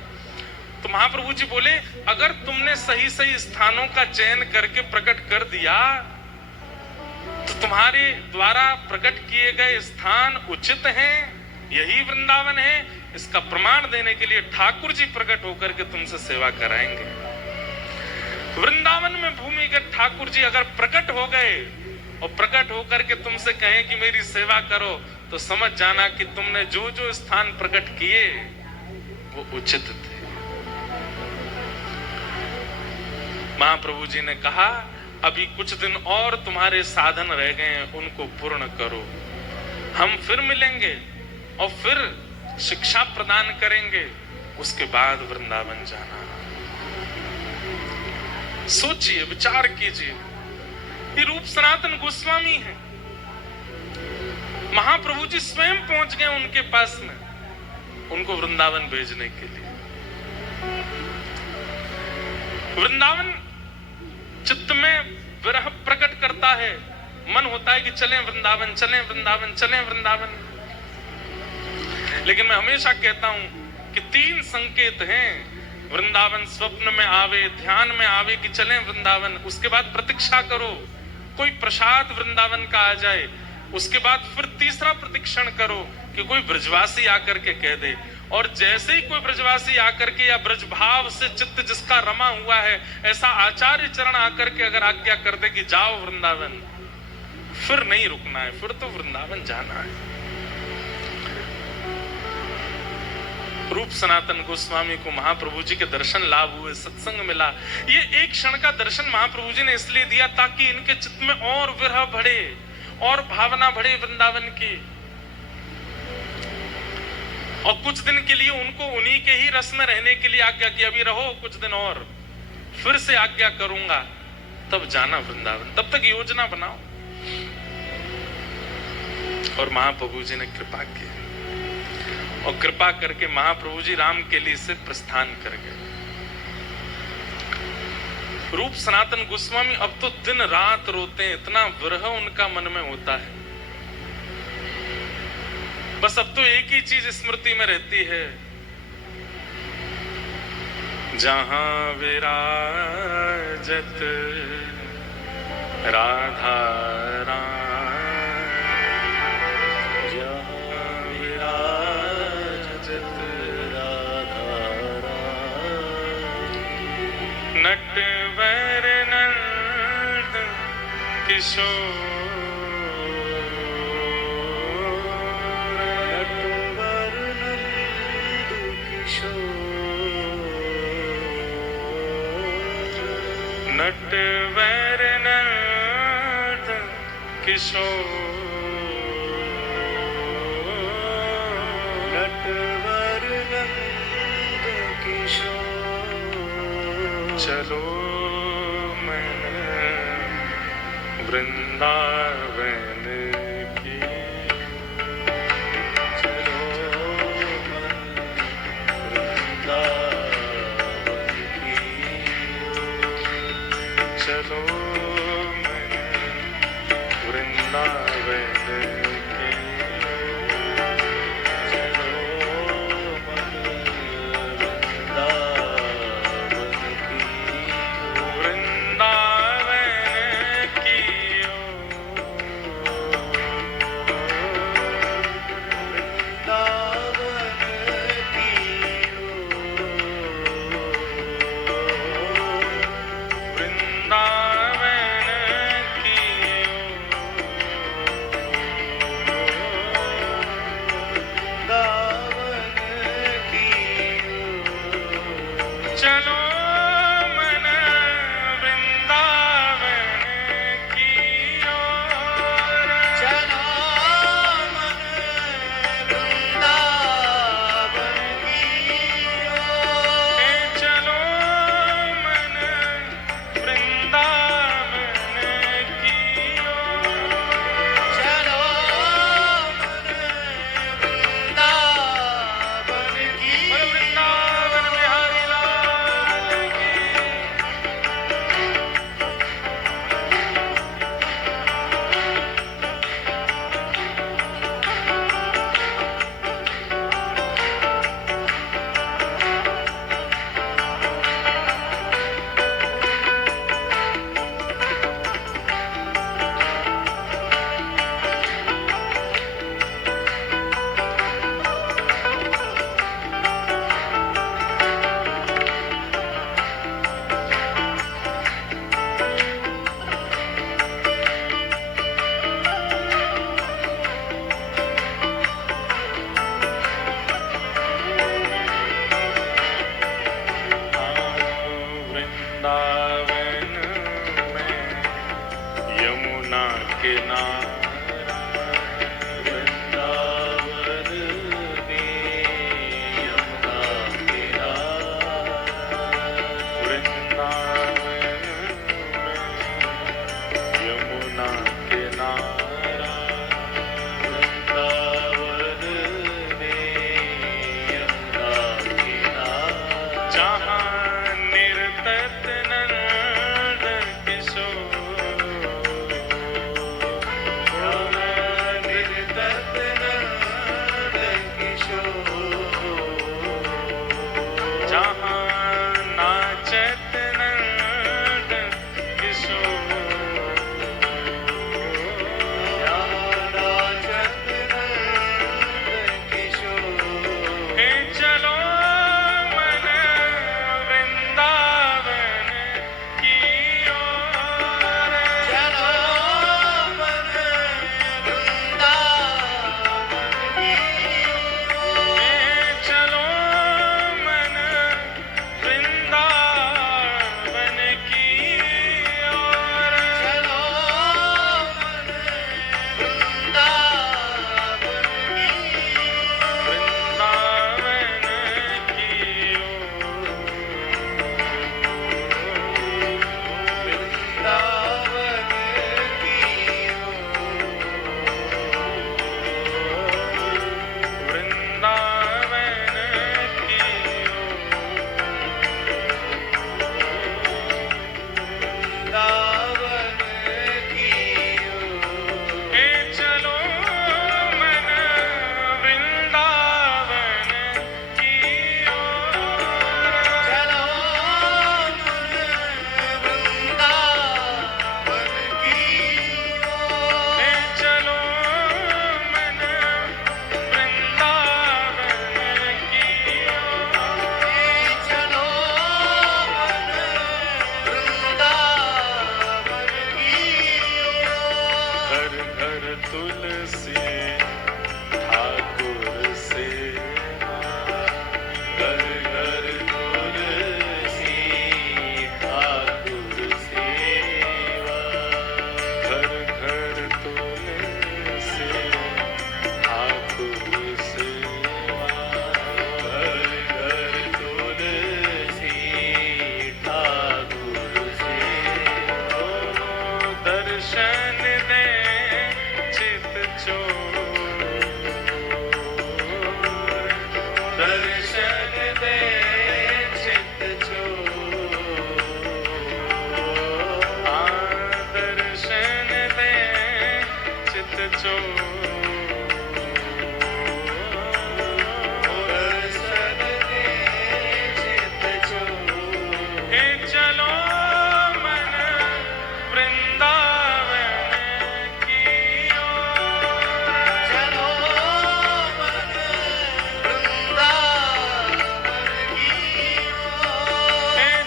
तो महाप्रभु जी बोले, अगर तुमने सही सही स्थानों का चयन करके प्रकट कर दिया तो तुम्हारे द्वारा प्रकट किए गए स्थान उचित हैं, यही वृंदावन है। इसका प्रमाण देने के लिए ठाकुर जी प्रकट होकर के तुमसे सेवा कराएंगे। वृंदावन में भूमिगत ठाकुर जी अगर प्रकट हो गए और प्रकट होकर के तुमसे कहें कि मेरी सेवा करो, तो समझ जाना कि तुमने जो जो स्थान प्रकट किए वो उचित थे। महाप्रभु जी ने कहा, अभी कुछ दिन और तुम्हारे साधन रह गए हैं, उनको पूर्ण करो। हम फिर मिलेंगे और फिर शिक्षा प्रदान करेंगे, उसके बाद वृंदावन जाना। सोचिए, विचार कीजिए, ये रूप सनातन गोस्वामी है। महाप्रभु जी स्वयं पहुंच गए उनके पास में, उनको वृंदावन भेजने के लिए। वृंदावन चित्त में विरह प्रकट करता है, मन होता है कि चलें वृंदावन, चलें वृंदावन, चलें वृंदावन। लेकिन मैं हमेशा कहता हूं कि 3 संकेत हैं। वृंदावन स्वप्न में आवे, ध्यान में आवे कि चलें वृंदावन, उसके बाद प्रतीक्षा करो कोई प्रसाद वृंदावन का आ जाए, उसके बाद फिर तीसरा प्रतीक्षण करो कि कोई ब्रजवासी आकर के कह दे। और जैसे ही कोई ब्रजवासी आकर के या ब्रज भाव से चित्त जिसका रमा हुआ है, ऐसा आचार्य चरण आकर के अगर आज्ञा कर दे कि जाओ वृंदावन, फिर नहीं रुकना है, फिर तो वृंदावन जाना है। रूप सनातन गोस्वामी को महाप्रभु जी के दर्शन लाभ हुए, सत्संग मिला। ये एक क्षण का दर्शन महाप्रभु जी ने इसलिए दिया ताकि इनके चित्त में और विरह बढ़े और भावना बढ़े वृंदावन की। और कुछ दिन के लिए उनको उन्हीं के ही रस में रहने के लिए आज्ञा की, अभी रहो कुछ दिन और, फिर से आज्ञा करूंगा, तब जाना वृंदावन, तब तक योजना बनाओ। और महाप्रभु जी ने कृपा की, और कृपा करके महाप्रभु जी रामकेली से प्रस्थान कर गए। रूप सनातन गोस्वामी अब तो दिन रात रोते हैं, इतना विरह उनका मन में होता है। बस अब तो एक ही चीज स्मृति में रहती है, जहां विराजत राधा राम, जहां विराजत राधा राम, नटवर नंद किशोर, नटवर नंद किशोर, नटवर नंद किशोर, चलो मैं वृंदावन की, चलो वृंदावन की, चलो मैं वृंदावन की, चलो वृंदावन की, चलो मन वृंदावन की ओर, चलो मन वृंदावन की ओर, चलो मन वृंदावन की ओर, चलो मन वृंदावन की, वृंदावन बिहारी लाल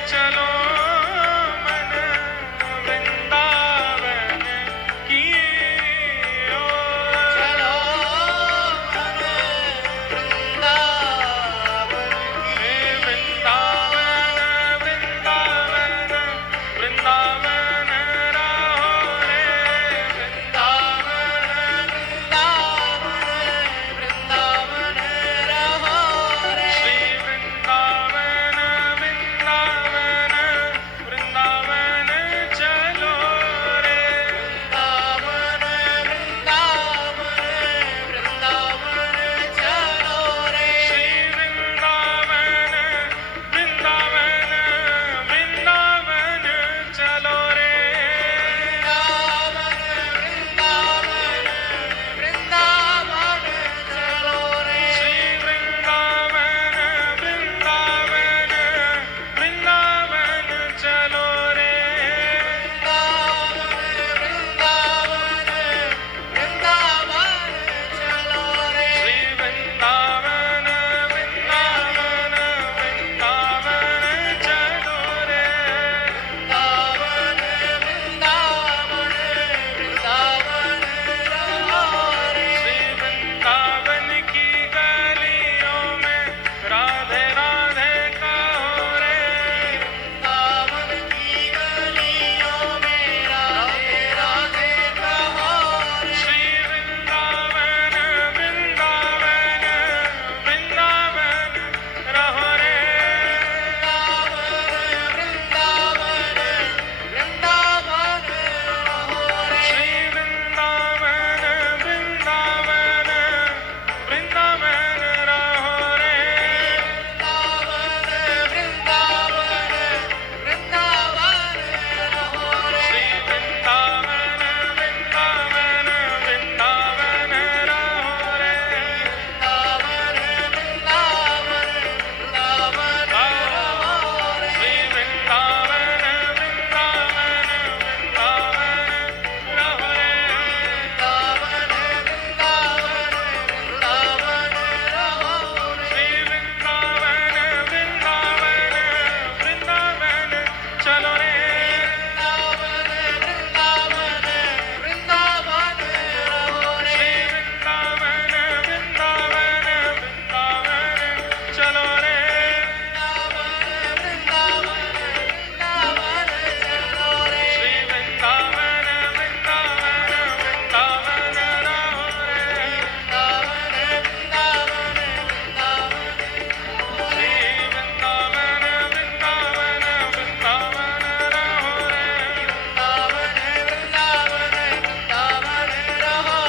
चलो मन वृंदावन की ओर। चलो मन वृंदावन की वृंदावन वृंदावन वृंदावन रहो रे। वृंदावन वृंदावन रहो रे। श्री वृंदावन वृंदावन वृंदावन चलो रे। वृंदावन वृंदावन चलो रे। श्री वृंदावन वृंदावन वृंदावन चलो रे। वृंदावन चलो रे। श्री वृंदावन वृंदावन वृंदावन चलो रे। वृंदावन चलो रे। श्री वृंदावन वृंदावन वृंदावन चलो रे। वृंदावन रहो रे। श्री वृंदावन की गलियों में राधे राधे कहो रे। वृंदावन की गलियों में राधे राधे कहो रे। श्री वृंदावन वृंदावन वृंदावन रहो रे। वृंदावन रहो रे। श्री वृंदावन वृंदावन वृंदावन रहो रे। रहो रे। श्री वृंदावन वृंदावन वृंदावन रहो रे। श्री वृंदावन वृंदावन वृंदावन रहो रे। श्री वृंदावन वृंदावन वृंदावन चलो रे। श्री वृंदावन वृंदावन वृंदावन चलो रे। श्री वृंदावन वृंदावन वृंदावन रहो रे। श्री वृंदावन वृंदावन वृंदावन रहो रे।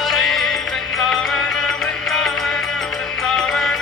श्री वृंदावन वृंदावन वृंदावन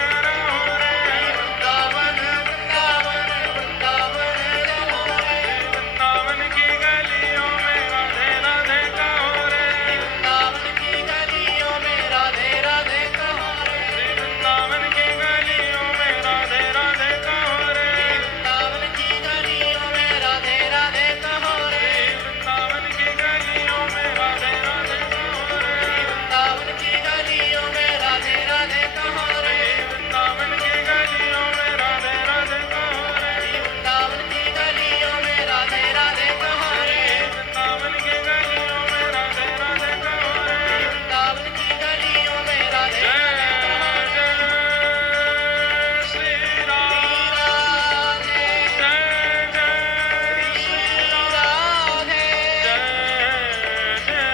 रहो रे। वृंदावन की गलियों में राधे राधे कहो रे। वृंदावन की गलियों में राधे राधे कहो रे। श्री वृंदावन की गलियों में राधे राधे कहो रे। वृंदावन की गलियों में राधे राधे कहो रे। वृंदावन की गलियों में राधे राधे कहो रे। वृंदावन की गलियों में राधे राधे कहो रे। वृंदावन की गलियों में राधे राधे कहो रे। वृंदावन की गलियों में राधे राधे कहो रे। वृंदावन की गलियों में राधे राधे कहो रे। वृंदावन की गलियों में राधे जय राधे कहो रे। जय श्री राम। राधे जय जय श्री राम। राधे जय जय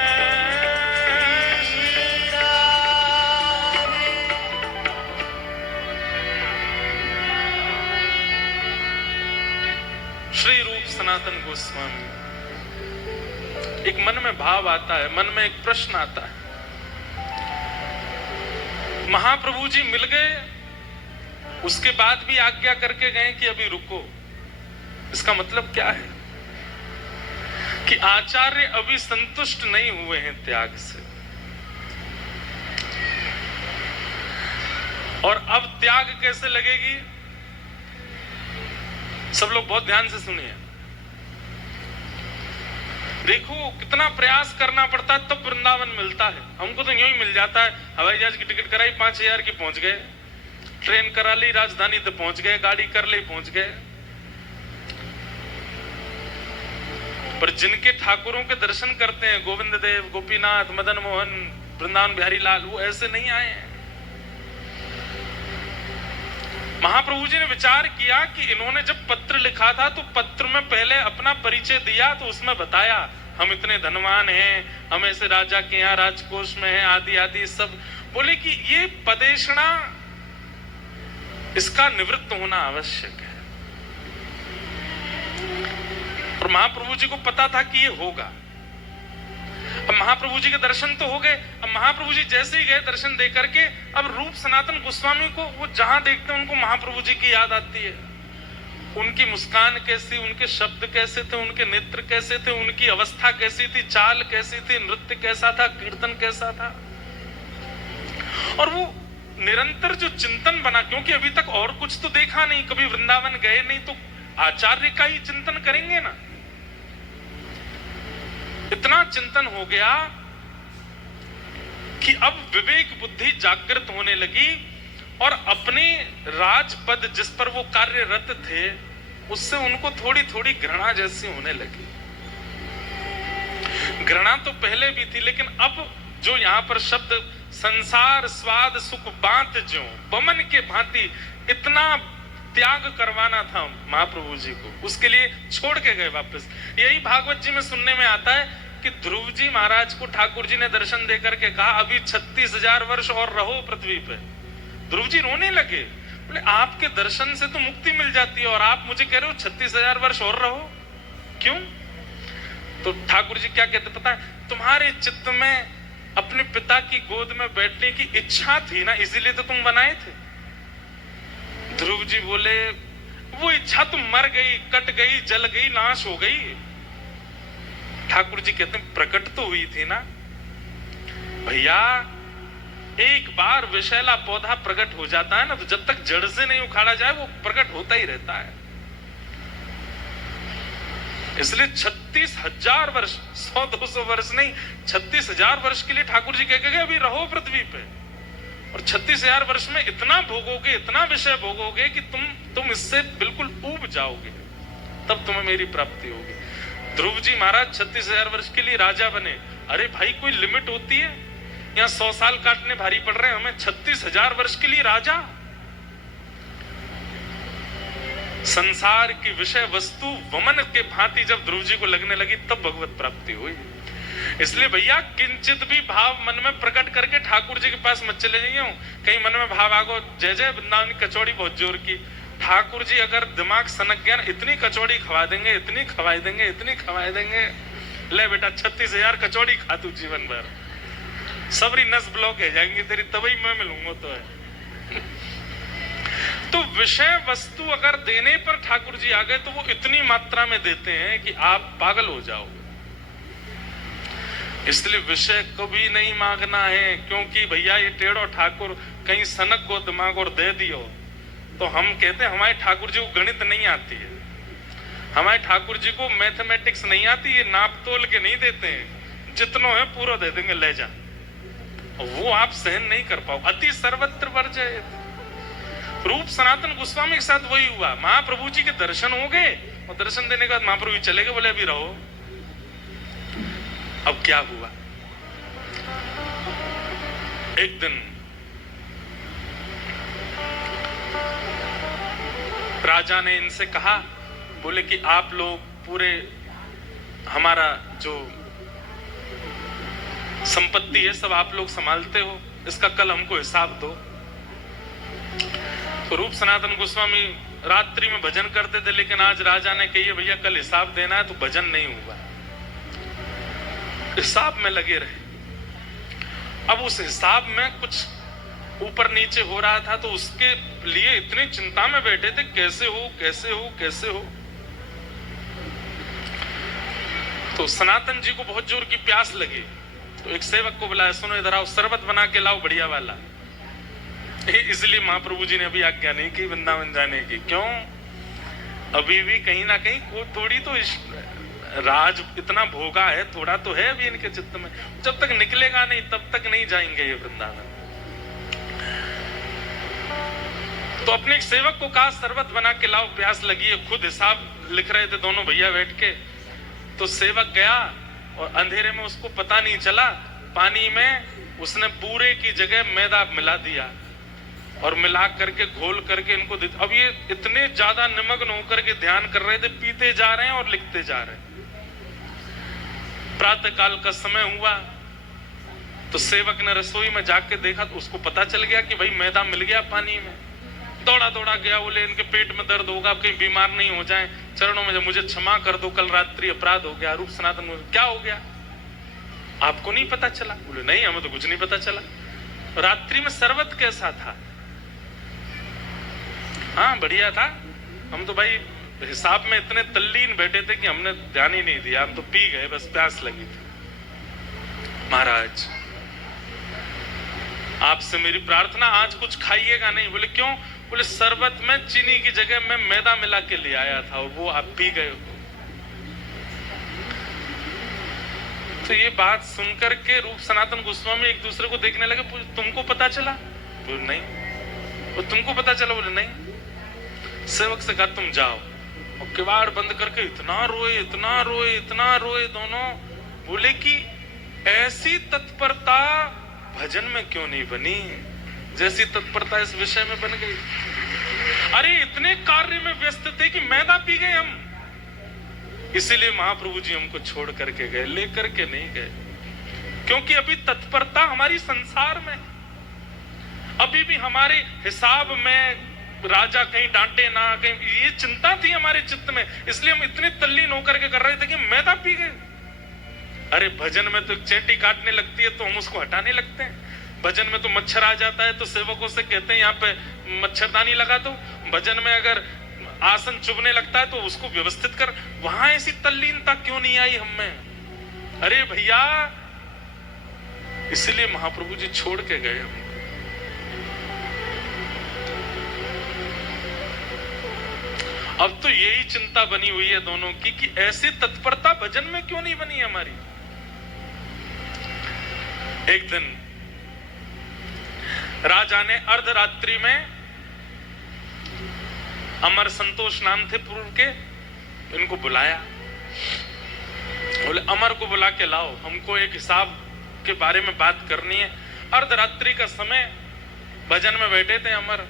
श्री राधे। श्री रूप सनातन गोस्वामी। एक मन में भाव आता है, मन में एक प्रश्न आता है। महाप्रभु जी मिल गए, उसके बाद भी आज्ञा करके गए कि अभी रुको। इसका मतलब क्या है कि आचार्य अभी संतुष्ट नहीं हुए हैं त्याग से, और अब त्याग कैसे लगेगी। सब लोग बहुत ध्यान से सुनिए। देखो कितना प्रयास करना पड़ता है तब वृंदावन मिलता है। हमको तो यूं ही मिल जाता है। हवाई जहाज की टिकट कराई 5,000 की, पहुंच गए। ट्रेन करा ली, राजधानी तो पहुंच गए। गाड़ी कर ली, पहुंच गए। पर जिनके ठाकुरों के दर्शन करते हैं, गोविंद देव, गोपीनाथ, मदन मोहन, वृंदावन बिहारी लाल, वो ऐसे नहीं आए हैं। महाप्रभु जी ने विचार किया कि इन्होंने जब पत्र लिखा था तो पत्र में पहले अपना परिचय दिया, तो उसमें बताया हम इतने धनवान हैं, हम ऐसे राजा के यहाँ राजकोष में हैं, आदि आदि सब। बोले कि ये पदेशना, इसका निवृत्त होना आवश्यक है। और महाप्रभु जी को पता था कि ये होगा। अब महाप्रभु जी के दर्शन तो हो गए। अब महाप्रभु जी जैसे ही गए दर्शन दे करके, अब रूप सनातन गोस्वामी को वो जहां देखते हैं उनको महाप्रभु जी की याद आती है। उनकी मुस्कान कैसी, उनके शब्द कैसे थे, उनके नेत्र कैसे थे, उनकी अवस्था कैसी थी, चाल कैसी थी, नृत्य कैसा था, कीर्तन कैसा था। और वो निरंतर जो चिंतन बना, क्योंकि अभी तक और कुछ तो देखा नहीं, कभी वृंदावन गए नहीं, तो आचार्य का ही चिंतन करेंगे ना। इतना चिंतन हो गया कि अब विवेक बुद्धि जागृत होने लगी और अपने राजपद जिस पर वो कार्यरत थे उससे उनको थोड़ी थोड़ी घृणा जैसी होने लगी। घृणा तो पहले भी थी, लेकिन अब जो यहाँ पर शब्द संसार स्वाद सुख बात जो बमन के भांति, इतना त्याग करवाना था महाप्रभु जी को, उसके लिए छोड़ के गए वापस। यही भागवत जी में सुनने में आता है कि ध्रुव जी महाराज को ठाकुर जी ने दर्शन देकर के कहा अभी 36,000 वर्ष और रहो पृथ्वी पे। ध्रुव जी रोने लगे, बोले आपके दर्शन से तो मुक्ति मिल जाती है और आप मुझे कह रहे हो 36,000 वर्ष और रहो, क्यों? तो ठाकुर जी क्या कहते पता है, तुम्हारे चित्त में अपने पिता की गोद में बैठने की इच्छा थी ना, इसीलिए तो तुम बनाए थे। ध्रुव जी बोले वो इच्छा तो मर गई, कट गई, जल गई, नाश हो गई। ठाकुर जी कहते हैं प्रकट तो हुई थी ना भैया। एक बार विषैला पौधा प्रकट हो जाता है ना, तो जब तक जड़ से नहीं उखाड़ा जाए वो प्रकट होता ही रहता है। इसलिए 36,000 वर्ष, 100-200 वर्ष नहीं, 36,000 वर्ष के लिए ठाकुर जी कह गए अभी रहो पृथ्वी पे। और 36,000 वर्ष में इतना भोगोगे, इतना विषय भोगोगे कि तुम इससे बिल्कुल ऊब जाओगे, तब तुम्हें मेरी प्राप्ति होगी। ध्रुव जी महाराज 36,000 वर्ष के लिए राजा बने। अरे भाई कोई लिमिट होती है? यहाँ 100 साल काटने भारी पड़ रहे हैं हमें, 36,000 वर्ष के लिए राजा। संसार की विषय वस्तु वमन के भांति जब ध्रुव जी को लगने लगी तब भगवत प्राप्ति हुई। इसलिए भैया किंचित भी भाव मन में प्रकट करके ठाकुर जी के पास मत चले जाइए। कहीं मन में भाव आगो जय जय वृंदावन की कचौड़ी बहुत जोर की, ठाकुर जी अगर दिमाग सनक गया ना, इतनी कचौड़ी खवा देंगे, इतनी खवाई देंगे, इतनी खवाई देंगे, ले बेटा 36,000 कचौड़ी खा तू जीवन भर, सबरी नस ब्लॉक है जाएंगी तेरी, तभी मैं मिलूंगा तो है। तो विषय वस्तु अगर देने पर ठाकुर जी आ गए तो वो इतनी मात्रा में देते हैं कि आप पागल हो जाओगे। इसलिए विषय कभी नहीं मांगना है, क्योंकि भैया ये टेढ़ो ठाकुर कहीं सनक को दिमाग और दे दियो तो हम कहते हैं हमारे ठाकुर जी को गणित नहीं आती है, हमारे ठाकुर जी को मैथमेटिक्स नहीं आती, ये नाप तोल के नहीं देते हैं, जितनो है पूरा दे देंगे ले जा। वो आप सहन नहीं कर पाओ। अति सर्वत्र वर्जय। रूप सनातन गोस्वामी के साथ वही हुआ। महाप्रभु जी के दर्शन हो गए और दर्शन देने के बाद महाप्रभु जी चले गए, बोले अभी रहो। अब क्या हुआ, एक दिन राजा ने इनसे कहा, बोले कि आप लोग पूरे हमारा जो संपत्ति है सब आप लोग संभालते हो, इसका कल हमको हिसाब दो। तो रूप सनातन गोस्वामी रात्रि में भजन करते थे, लेकिन आज राजा ने कही भैया कल हिसाब देना है, तो भजन नहीं हुआ, हिसाब में लगे रहे। अब उस हिसाब में कुछ ऊपर नीचे हो रहा था, तो उसके लिए इतनी चिंता में बैठे थे, कैसे हो कैसे हो कैसे हो। तो सनातन जी को बहुत जोर की प्यास लगी, तो एक सेवक को बुलाया, सुनो इधर आओ, शरबत बना के लाओ बढ़िया वाला। इसलिए महाप्रभु जी ने अभी आज्ञा नहीं की वृंदावन जाने की। क्यों? अभी भी कहीं ना कहीं को थोड़ी तो राज इतना भोगा है, थोड़ा तो है अभी इनके चित्त में, जब तक निकलेगा नहीं तब तक नहीं जाएंगे ये वृंदावन। तो अपने एक सेवक को कहा शरबत बना के लाओ, प्यास लगी है। खुद हिसाब लिख रहे थे दोनों भैया बैठ के। तो सेवक गया और अंधेरे में उसको पता नहीं चला, पानी में उसने पूरे की जगह मैदा मिला दिया और मिला करके घोल करके इनको दे। अब ये इतने ज्यादा निमग्न होकर के ध्यान कर रहे थे, पीते जा रहे हैं और लिखते जा रहे हैं। प्रातः काल का समय हुआ तो सेवक ने रसोई में जाके देखा तो उसको पता चल गया कि भाई मैदा मिल गया पानी में। दौड़ा दौड़ा गया, बोले इनके पेट में दर्द होगा, कहीं बीमार नहीं हो जाएं, चरणों में मुझे क्षमा कर दो, कल रात्रि अपराध हो गया। रूप सनातन क्या हो गया, आपको नहीं पता चला? बोले नहीं, हमें तो कुछ नहीं पता चला। रात्रि में शरबत कैसा था? हाँ बढ़िया था, हम तो भाई हिसाब में इतने तल्लीन बैठे थे कि हमने ध्यान ही नहीं दिया, हम तो पी गए, बस प्यास लगी थी। महाराज आपसे मेरी प्रार्थना, आज कुछ खाइएगा नहीं। बोले क्यों? बोले शरबत में चीनी की जगह मैं मैदा मिला के ले आया था और वो आप पी गए हो। तो ये बात सुनकर के रूप सनातन गोस्वामी एक दूसरे को देखने लगे। तुमको पता चला? बोले नहीं। और तुमको पता चला? बोले नहीं। सेवक से कहा तुम जाओ, और किवाड़ बंद करके इतना रोए, इतना रोए, इतना रोए दोनों। बोले कि ऐसी तत्परता भजन में क्यों नहीं बनी जैसी तत्परता इस विषय में बन गई। अरे इतने कार्य में व्यस्त थे कि मैदा पी गए हम, इसीलिए महाप्रभु जी हमको छोड़ करके गए, लेकर के नहीं गए, क्योंकि अभी तत्परता हमारी संसार में, अभी भी हमारे हिसाब में राजा कहीं डांटे ना, कहीं ये चिंता थी हमारे चित्त में, इसलिए हम इतने तल्लीन होकर के कर रहे थे कि मैदा पी गए। अरे भजन में तो चेटी काटने लगती है तो हम उसको हटाने लगते हैं, भजन में तो मच्छर आ जाता है तो सेवकों से कहते हैं यहाँ पे मच्छरदानी लगा दो, भजन में अगर आसन चुभने लगता है तो उसको व्यवस्थित कर। वहां ऐसी तल्लीनता क्यों नहीं आई हम में? अरे भैया, इसलिए महाप्रभु जी छोड़ के गए हमको। अब तो यही चिंता बनी हुई है दोनों की कि ऐसी तत्परता भजन में क्यों नहीं बनी हमारी। एक दिन राजा ने अर्धरात्रि में, अमर संतोष नाम थे पूर्व के, इनको बुलाया। बोले अमर को बुला के लाओ, हमको एक हिसाब के बारे में बात करनी है। अर्धरात्रि का समय, भजन में बैठे थे अमर।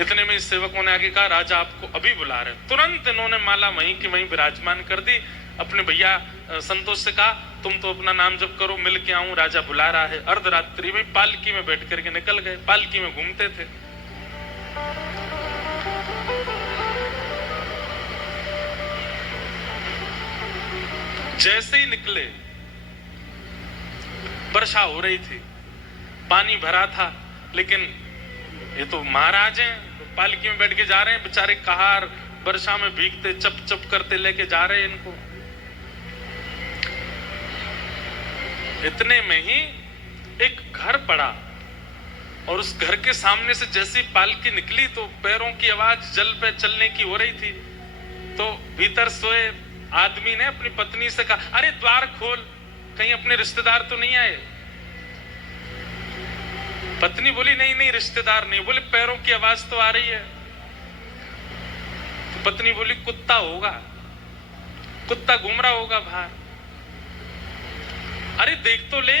इतने में सेवकों ने आगे कहा राजा आपको अभी बुला रहे। तुरंत इन्होंने माला वहीं की वहीं विराजमान कर दी। अपने भैया संतोष से कहा तुम तो अपना नाम जप करो, मिल के आऊं, राजा बुला रहा है। अर्धरात्रि में पालकी में बैठ करके निकल गए, पालकी में घूमते थे। जैसे ही निकले वर्षा हो रही थी, पानी भरा था, लेकिन ये तो महाराज हैं, तो पालकी में बैठ के जा रहे हैं, बेचारे कहार वर्षा में भीगते चप चप करते लेके जा रहे हैं इनको। इतने में ही एक घर पड़ा और उस घर के सामने से जैसी पालकी निकली तो पैरों की आवाज जल पे चलने की हो रही थी। तो भीतर सोए आदमी ने अपनी पत्नी से कहा अरे द्वार खोल, कहीं अपने रिश्तेदार तो नहीं आए। पत्नी बोली नहीं नहीं रिश्तेदार नहीं। बोले पैरों की आवाज तो आ रही है। तो पत्नी बोली कुत्ता होगा, कुत्ता घूम रहा होगा बाहर। अरे देख तो ले,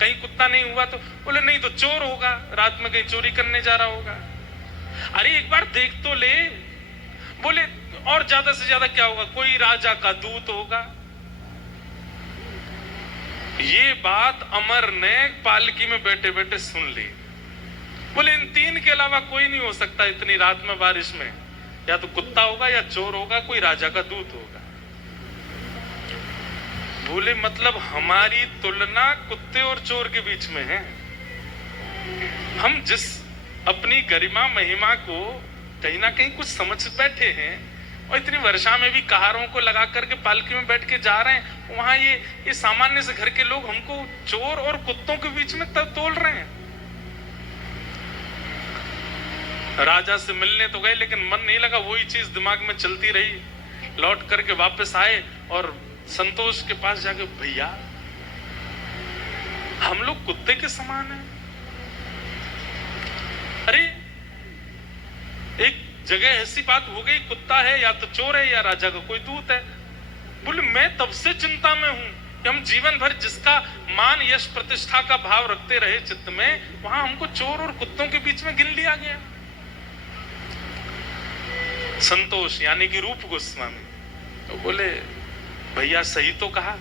कहीं कुत्ता नहीं हुआ तो। बोले नहीं तो चोर होगा, रात में कहीं चोरी करने जा रहा होगा। अरे एक बार देख तो ले। बोले और ज्यादा से ज्यादा क्या होगा, कोई राजा का दूत होगा। ये बात अमर ने पालकी में बैठे बैठे सुन ली। बोले इन तीन के अलावा कोई नहीं हो सकता इतनी रात में बारिश में, या तो कुत्ता होगा या चोर होगा, कोई राजा का दूत होगा। बोले मतलब हमारी तुलना कुत्ते और चोर के बीच में है। हम जिस अपनी गरिमा महिमा को कहीं ना कहीं कुछ समझ बैठे हैं और इतनी वर्षा में भी कहारों को लगा करके पालकी में बैठ के जा रहे हैं, वहां ये सामान्य से घर के लोग हमको चोर और कुत्तों के बीच में तब तोल रहे हैं। राजा से मिलने तो गए लेकिन मन नहीं लगा, वही चीज दिमाग में चलती रही। लौट करके वापस आए और संतोष के पास जाके भैया हम लोग कुत्ते के समान हैं। अरे एक जगह ऐसी बात हो गई, कुत्ता है या तो चोर है या राजा का कोई दूत है। बोले मैं तब से चिंता में हूं कि हम जीवन भर जिसका मान यश प्रतिष्ठा का भाव रखते रहे चित्त में, वहां हमको चोर और कुत्तों के बीच में गिन लिया गया। संतोष यानी कि रूप गोस्वामी तो बोले भैया सही तो कहा,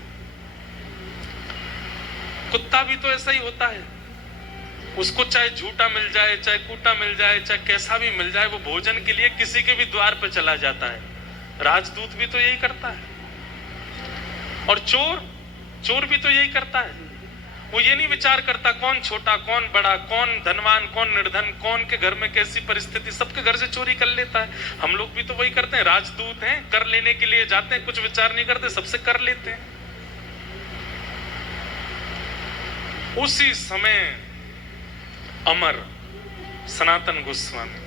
कुत्ता भी तो ऐसा ही होता है, उसको चाहे झूठा मिल जाए, चाहे कूटा मिल जाए, चाहे कैसा भी मिल जाए, वो भोजन के लिए किसी के भी द्वार पे चला जाता है। राजदूत भी तो यही करता है, और चोर भी तो यही करता है। वो ये नहीं विचार करता कौन छोटा कौन बड़ा, कौन धनवान कौन निर्धन, कौन के घर में कैसी परिस्थिति, सबके घर से चोरी कर लेता है। हम लोग भी तो वही करते हैं, राजदूत हैं, कर लेने के लिए जाते हैं, कुछ विचार नहीं करते, सबसे कर लेते हैं। उसी समय अमर सनातन गोस्वामी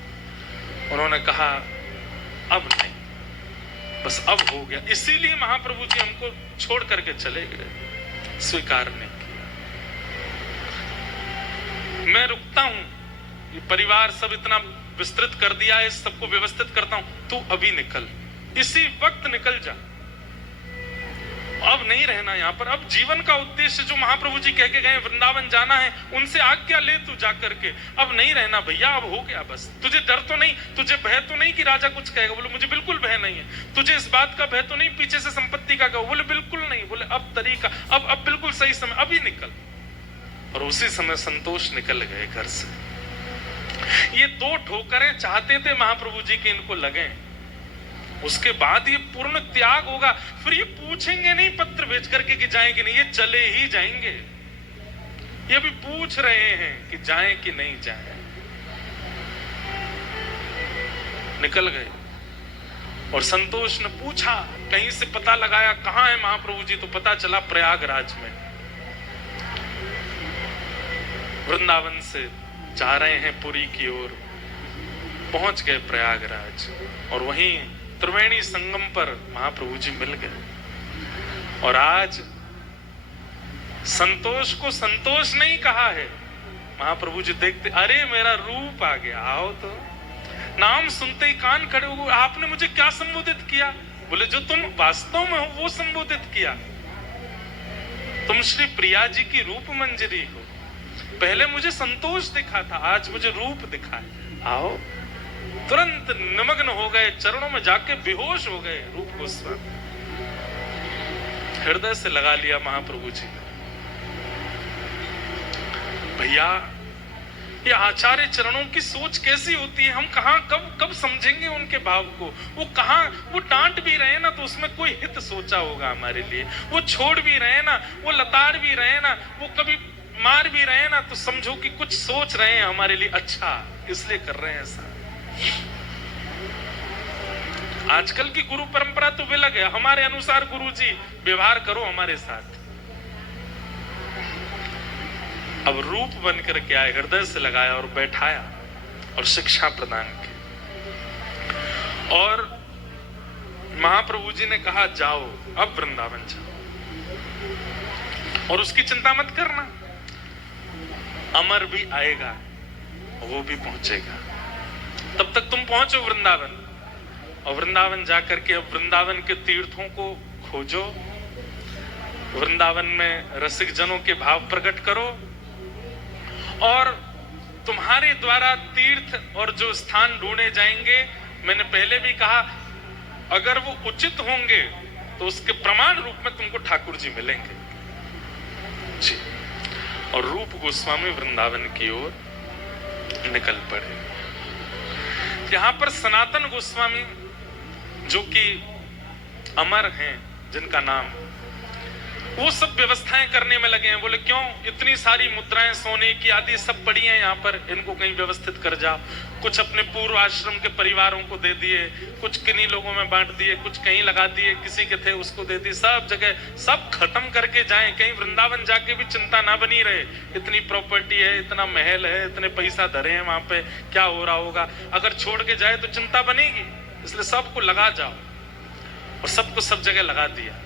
उन्होंने कहा अब नहीं, बस अब हो गया। इसीलिए महाप्रभु जी हमको छोड़ करके चले गए, स्वीकार नहीं किया। मैं रुकता हूं, ये परिवार सब इतना विस्तृत कर दिया है, इस सबको व्यवस्थित करता हूं, तू अभी निकल, इसी वक्त निकल जा, अब नहीं रहना यहां पर। अब जीवन का उद्देश्य जो महाप्रभु जी कह के गए वृंदावन जाना है, उनसे आज्ञा ले तू जा करके, अब नहीं रहना भैया, अब हो गया बस। तुझे डर तो नहीं, तुझे भय तो नहीं कि राजा कुछ कहेगा? बोले मुझे बिल्कुल भय नहीं है। तुझे इस बात का भय तो नहीं पीछे से संपत्ति का कहो? बोले बिल्कुल नहीं। बोले अब तरीका, अब बिल्कुल सही समय, अभी निकल। और उसी समय संतोष निकल गए घर से। ये दो ठोकरें चाहते थे महाप्रभु जी के इनको लगे, उसके बाद ये पूर्ण त्याग होगा। फिर ये पूछेंगे नहीं पत्र भेज करके कि जाएंगे नहीं, ये चले ही जाएंगे। ये भी पूछ रहे हैं कि जाएं कि नहीं जाएं। निकल गए और संतोष ने पूछा, कहीं से पता लगाया कहां है महाप्रभु जी, तो पता चला प्रयागराज में। वृंदावन से जा रहे हैं पुरी की ओर, पहुंच गए प्रयागराज और वहीं त्रिवेणी संगम पर महाप्रभु जी मिल गए। और आज संतोष को संतोष नहीं कहा है, महाप्रभु जी देखते, अरे मेरा रूप आ गया, आओ तो। नाम सुनते ही कान खड़े हो गए, आपने मुझे क्या संबोधित किया? बोले जो तुम वास्तव में हो वो संबोधित किया। तुम श्री प्रिया जी की रूप मंजरी हो। पहले मुझे संतोष दिखा था, आज मुझे रूप दिखा है, आओ। तुरंत निमग्न हो गए, चरणों में जाके बेहोश हो गए रूप गोस्वामी। हृदय से लगा लिया महाप्रभु जी ने। भैया ये आचार्य चरणों की सोच कैसी होती है, हम कहां कब समझेंगे उनके भाव को। वो कहां, वो डांट भी रहे ना तो उसमें कोई हित सोचा होगा हमारे लिए, वो छोड़ भी रहे ना, वो लताड़ भी रहे ना, वो कभी मार भी रहे ना, तो समझो कि कुछ सोच रहे हैं हमारे लिए अच्छा, इसलिए कर रहे हैं ऐसा। आजकल की गुरु परंपरा तो विलग है, हमारे अनुसार गुरु जी व्यवहार करो हमारे साथ। अब रूप बनकर के आए, हृदय से लगाया और बैठाया और शिक्षा प्रदान की। और महाप्रभु जी ने कहा जाओ, अब वृंदावन जाओ और उसकी चिंता मत करना, अमर भी आएगा, वो भी पहुंचेगा, तब तक तुम पहुंचो वृंदावन। और वृंदावन जाकर के अब वृंदावन के तीर्थों को खोजो, वृंदावन में रसिक जनों के भाव प्रकट करो, और तुम्हारे द्वारा तीर्थ और जो स्थान ढूंढे जाएंगे, मैंने पहले भी कहा, अगर वो उचित होंगे तो उसके प्रमाण रूप में तुमको ठाकुर जी मिलेंगे जी। और रूप गोस्वामी वृंदावन की ओर निकल पड़े। यहां पर सनातन गोस्वामी जो कि अमर हैं, जिनका नाम, वो सब व्यवस्थाएं करने में लगे हैं। बोले क्यों? इतनी सारी मुद्राएं सोने की आदि सब पड़ी हैं यहाँ पर, इनको कहीं व्यवस्थित कर जाओ। कुछ अपने पूर्व आश्रम के परिवारों को दे दिए, कुछ किन्हीं लोगों में बांट दिए, कुछ कहीं लगा दिए, किसी के थे उसको दे दिए, सब जगह सब खत्म करके जाएं। कहीं वृंदावन जाके भी चिंता ना बनी रहे, इतनी प्रॉपर्टी है, इतना महल है, इतने पैसा धरे हैं वहां पे, क्या हो रहा होगा। अगर छोड़ के जाए तो चिंता बनेगी, इसलिए सबको लगा जाओ। और सबको सब जगह लगा दिया।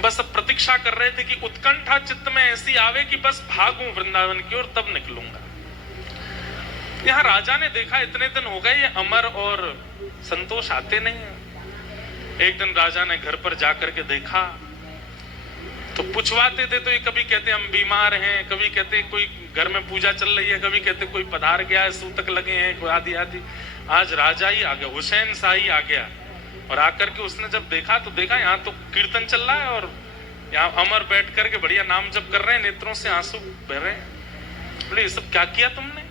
बस अब प्रतीक्षा कर रहे थे कि उत्कंठा चित्त में ऐसी आवे कि बस भागूं वृंदावन की ओर, तब निकलूंगा। यहाँ राजा ने देखा इतने दिन हो गए ये अमर और संतोष आते नहीं है, एक दिन राजा ने घर पर जाकर के देखा तो पूछवाते थे, तो ये कभी कहते हम बीमार हैं, कभी कहते कोई घर में पूजा चल रही है, कभी कहते कोई पधार गया है, सूतक लगे हैं, कोई आदि आदि। आज राजा ही आ गया, हुसैन शाही आ गया, और आकर के उसने जब देखा तो देखा यहाँ तो कीर्तन चल रहा है और यहाँ अमर बैठ करके बढ़िया नाम जप कर रहे हैं, नेत्रों से आंसू बह रहे हैं। बोले ये सब क्या किया तुमने?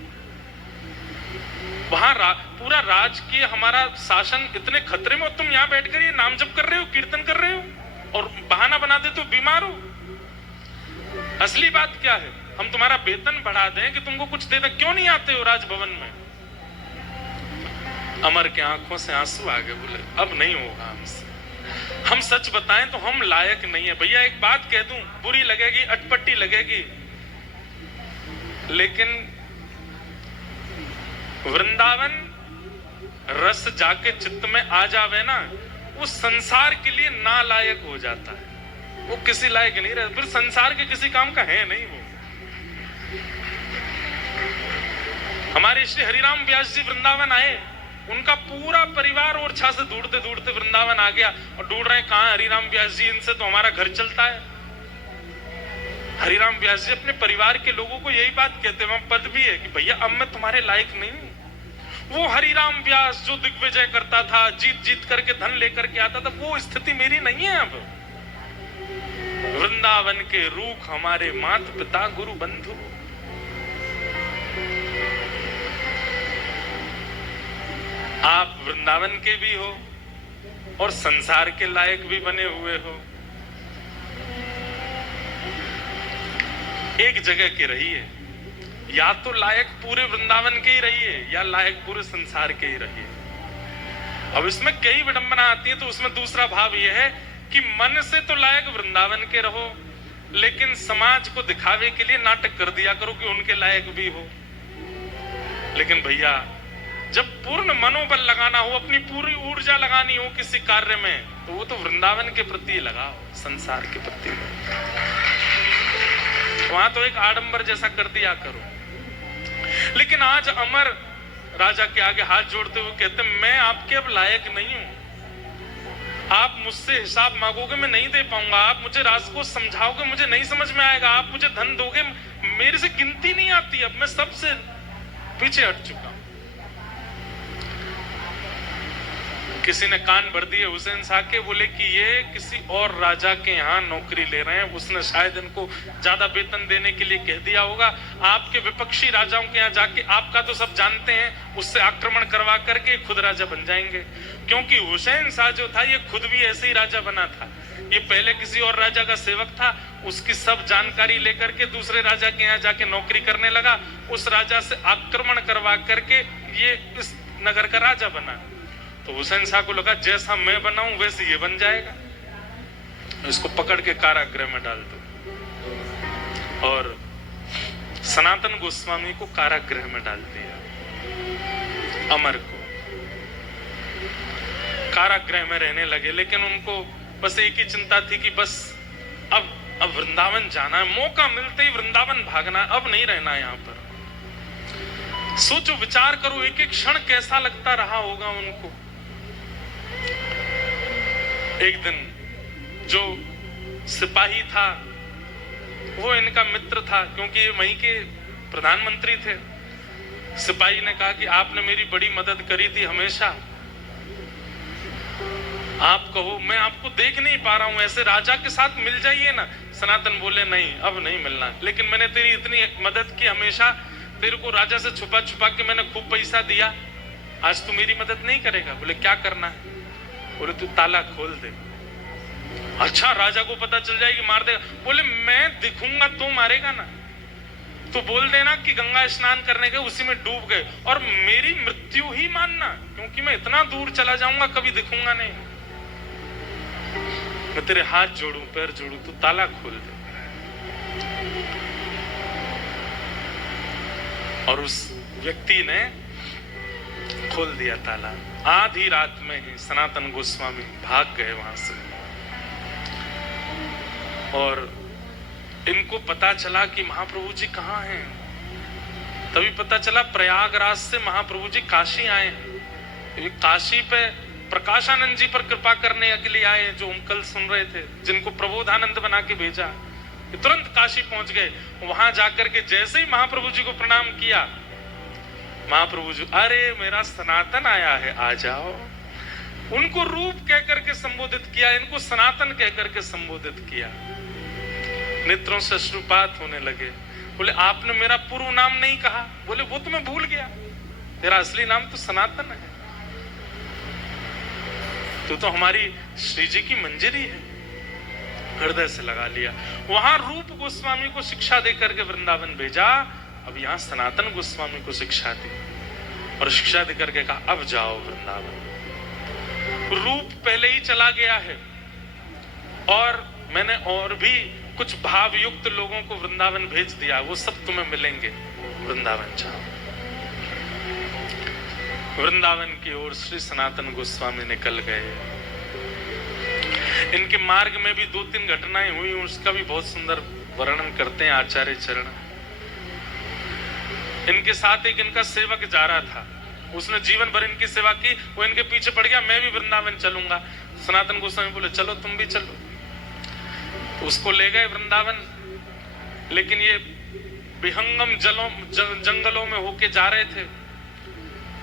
वहां पूरा राजकीय हमारा शासन इतने खतरे में, तुम यहाँ बैठ कर ये नाम जप कर रहे हो, कीर्तन कर रहे हो और बहाना बना देते हो बीमार हो। असली बात क्या है? हम तुम्हारा वेतन बढ़ा दें कि तुमको कुछ दे दें, क्यों नहीं आते हो राजभवन में? अमर के आंखों से आंसू आ गए, बोले अब नहीं होगा हमसे, हम सच बताएं तो हम लायक नहीं है। भैया एक बात कह दूं, बुरी लगेगी, अटपटी लगेगी, लेकिन वृंदावन रस जाके चित्त में आ जावे ना, वो संसार के लिए नालायक हो जाता है, वो किसी लायक नहीं रहता, फिर संसार के किसी काम का है नहीं वो। हमारे श्री हरिराम व्यास जी वृंदावन आए, उनका पूरा परिवार ओरछा से ढूंढते ढूंढते वृंदावन आ गया और ढूंढ रहे हैं कहां हरिराम व्यास जी, इनसे तो हमारा घर चलता है। हरिराम व्यास जी अपने परिवार के लोगों को यही बात कहते हैं, पद भी है कि भैया अब मैं तुम्हारे लायक नहीं हूं। वो हरिराम व्यास जो दिग्विजय करता था, जीत जीत करके धन लेकर के आता था, वो स्थिति मेरी नहीं है अब। वृंदावन के रूख हमारे माता पिता गुरु बंधु, आप वृंदावन के भी हो और संसार के लायक भी बने हुए हो। एक जगह के रहिए, या तो लायक पूरे वृंदावन के ही रहिए या लायक पूरे संसार के ही रहिए। अब इसमें कई विडंबना आती है, तो उसमें दूसरा भाव यह है कि मन से तो लायक वृंदावन के रहो, लेकिन समाज को दिखावे के लिए नाटक कर दिया करो कि उनके लायक भी हो। लेकिन भैया जब पूर्ण मनोबल लगाना हो, अपनी पूरी ऊर्जा लगानी हो किसी कार्य में, तो वो तो वृंदावन के प्रति लगाओ, संसार के प्रति। वहां तो एक आडंबर जैसा कर दिया करो। लेकिन आज अमर राजा के आगे हाथ जोड़ते हुए कहते, मैं आपके अब लायक नहीं हूं, आप मुझसे हिसाब मांगोगे मैं नहीं दे पाऊंगा, आप मुझे राज को समझाओगे मुझे नहीं समझ में आएगा, आप मुझे धन दोगे मेरे से गिनती नहीं आती, अब मैं सबसे पीछे हट चुका हूं। किसी ने कान भर दिए हुसैन शाह के, बोले कि ये किसी और राजा के यहाँ नौकरी ले रहे हैं, उसने शायद इनको ज्यादा वेतन देने के लिए कह दिया होगा। आपके विपक्षी राजाओं के यहाँ जाके, आपका तो सब जानते हैं, उससे आक्रमण करवा करके खुद राजा बन जाएंगे। क्योंकि हुसैन शाह जो था ये खुद भी ऐसे ही राजा बना था, ये पहले किसी और राजा का सेवक था, उसकी सब जानकारी लेकर के दूसरे राजा के यहाँ जाके नौकरी करने लगा, उस राजा से आक्रमण करवा करके ये इस नगर का राजा बना। तो हुसैन शाह को लगा जैसा मैं बनाऊं वैसे ये बन जाएगा, इसको पकड़ के कारागृह में डाल दो। और सनातन गोस्वामी को कारागृह में डाल दिया, अमर को कारागृह में रहने लगे। लेकिन उनको बस एक ही चिंता थी कि बस अब वृंदावन जाना है, मौका मिलते ही वृंदावन भागना, अब नहीं रहना यहाँ पर। सोचो, विचार करो, एक एक क्षण कैसा लगता रहा होगा उनको। एक दिन जो सिपाही था वो इनका मित्र था, क्योंकि ये वहीं के प्रधानमंत्री थे। सिपाही ने कहा कि आपने मेरी बड़ी मदद करी थी हमेशा, आप कहो मैं आपको देख नहीं पा रहा हूं, ऐसे राजा के साथ मिल जाइए ना। सनातन बोले नहीं, अब नहीं मिलना, लेकिन मैंने तेरी इतनी मदद की हमेशा, तेरे को राजा से छुपा छुपा के मैंने खूब पैसा दिया, आज तू मेरी मदद नहीं करेगा? बोले क्या करना है? बोले तू ताला खोल दे। अच्छा, राजा को पता चल जाएगी मार देगा। बोले मैं दिखूंगा तो मारेगा ना, तो बोल देना कि गंगा स्नान करने गए उसी में डूब गए, और मेरी मृत्यु ही मानना, क्योंकि मैं इतना दूर चला जाऊंगा कभी दिखूंगा नहीं। मैं तेरे हाथ जोड़ू पैर जोड़ू, तू ताला खोल दे। और उस व्यक्ति ने खोल दिया ताला। आधी रात में ही सनातन गोस्वामी भाग गए वहां से, और इनको पता चला कि महाप्रभु जी कहाँ हैं। तभी पता चला प्रयागराज से महाप्रभु जी काशी आए हैं। काशी पे प्रकाशानंद जी पर कृपा करने के लिए आए, जो हम कल सुन रहे थे, जिनको प्रबोधानंद बना के भेजा, ये तुरंत काशी पहुंच गए। वहां जाकर के जैसे ही महाप्रभु जी को प्रणाम किया, महाप्रभु जी, अरे मेरा सनातन आया है, आ जाओ। उनको रूप कह करके संबोधित किया, इनको सनातन कह करके संबोधित किया। नेत्रों से अश्रुपात होने लगे। बोले आपने मेरा पूर्व नाम नहीं कहा। बोले वो तो मैं भूल गया, तेरा असली नाम तो सनातन है, तू तो हमारी श्री जी की मंजरी है। हृदय से लगा लिया। वहां रूप गोस्वामी को शिक्षा देकर के वृंदावन भेजा, अब यहाँ सनातन गोस्वामी को शिक्षा दी और शिक्षा देकर के कहा अब जाओ वृंदावन। रूप पहले ही चला गया है और मैंने और भी कुछ भाव युक्त लोगों को वृंदावन भेज दिया, वो सब तुम्हें मिलेंगे। वृंदावन जाओ। वृंदावन की ओर श्री सनातन गोस्वामी निकल गए। इनके मार्ग में भी 2-3 घटनाएं हुई, उसका भी बहुत सुंदर वर्णन करते हैं आचार्य चरण। इनके साथ एक इनका सेवक जा रहा था, उसने जीवन भर इनकी सेवा की, वो इनके पीछे पड़ गया, मैं भी वृंदावन चलूंगा। सनातन गोस्वामी बोले चलो तुम भी चलो। तो उसको ले गए वृंदावन, लेकिन ये विहंगम जंगलों में होके जा रहे थे।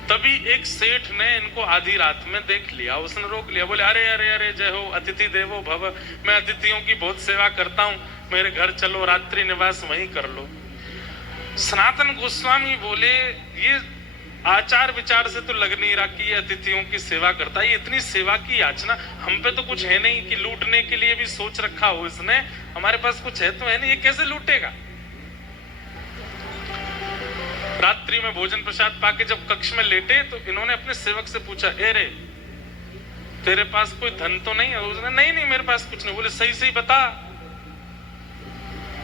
तभी एक सेठ ने इनको आधी रात में देख लिया, उसने रोक लिया। बोले अरे अरे अरे जय हो अतिथि देवो भव, मैं अतिथियों की बहुत सेवा करता हूँ, मेरे घर चलो, रात्रि निवास वहीं कर लो। सनातन गोस्वामी बोले ये आचार विचार से तो लग नहीं रहा कि ये अतिथियों की सेवा करता है, ये इतनी सेवा की याचना हम पे तो कुछ है नहीं कि लूटने के लिए भी सोच रखा हो इसने, हमारे पास कुछ है तो है नहीं, ये कैसे लूटेगा। रात्रि में भोजन प्रसाद पाके जब कक्ष में लेटे तो इन्होंने अपने सेवक से पूछा, ए रे तेरे पास कोई धन तो नहीं है। उसने नहीं नहीं मेरे पास कुछ नहीं। बोले सही सही बता।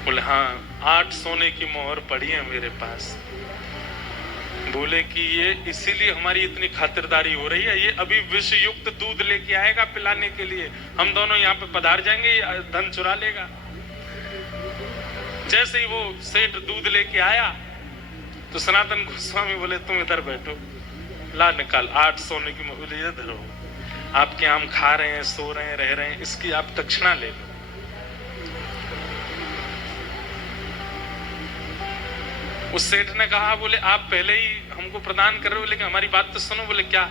बोले हाँ 8 सोने की मोहर पड़ी है मेरे पास। बोले कि ये इसीलिए हमारी इतनी खातिरदारी हो रही है, ये अभी विष युक्त दूध लेके आएगा पिलाने के लिए, हम दोनों यहाँ पे पधार जाएंगे, ये धन चुरा लेगा। जैसे ही वो सेठ दूध लेके आया तो सनातन गोस्वामी बोले तुम इधर बैठो, ला निकाल 8 सोने की मोहर, इधर हो, आपके यहाँ हम खा रहे हैं, सो रहे हैं, रह रहे हैं, इसकी आप दक्षिणा ले लो। उस सेठ ने कहा, बोले आप पहले ही हमको प्रदान कर रहे हो, लेकिन हमारी बात तो सुनो। बोले क्या।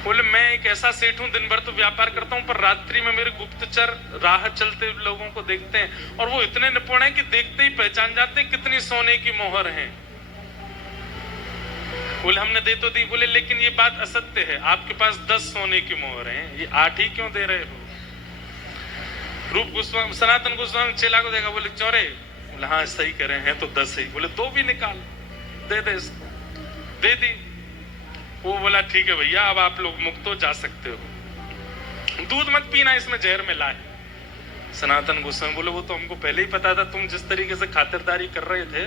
बोले मैं एक ऐसा सेठ हूं, दिन भर तो व्यापार करता हूं, पर रात्रि में मेरे गुप्तचर राह चलते लोगों को देखते हैं और वो इतने निपुण हैं कि देखते ही पहचान जाते हैं कितनी सोने की मोहर है। बोले हमने दे तो दी। बोले लेकिन ये बात असत्य है, आपके पास 10 सोने की मोहर हैं, ये 8 ही क्यों दे रहे हो। रूप गोस्वामी सनातन गोस्वामी चेला को देखा, बोले चोरे। बोले हाँ सही कह रहे हैं तो 10 ही। बोले 2 भी निकाल, दे दे इसको। दे दी। वो बोला ठीक है भैया, अब आप लोग मुक्त हो, जा सकते हो, दूध मत पीना, इसमें जहर मिला है। सनातन गोस्वामी बोले वो तो हमको पहले ही पता था, तुम जिस तरीके से खातिरदारी कर रहे थे।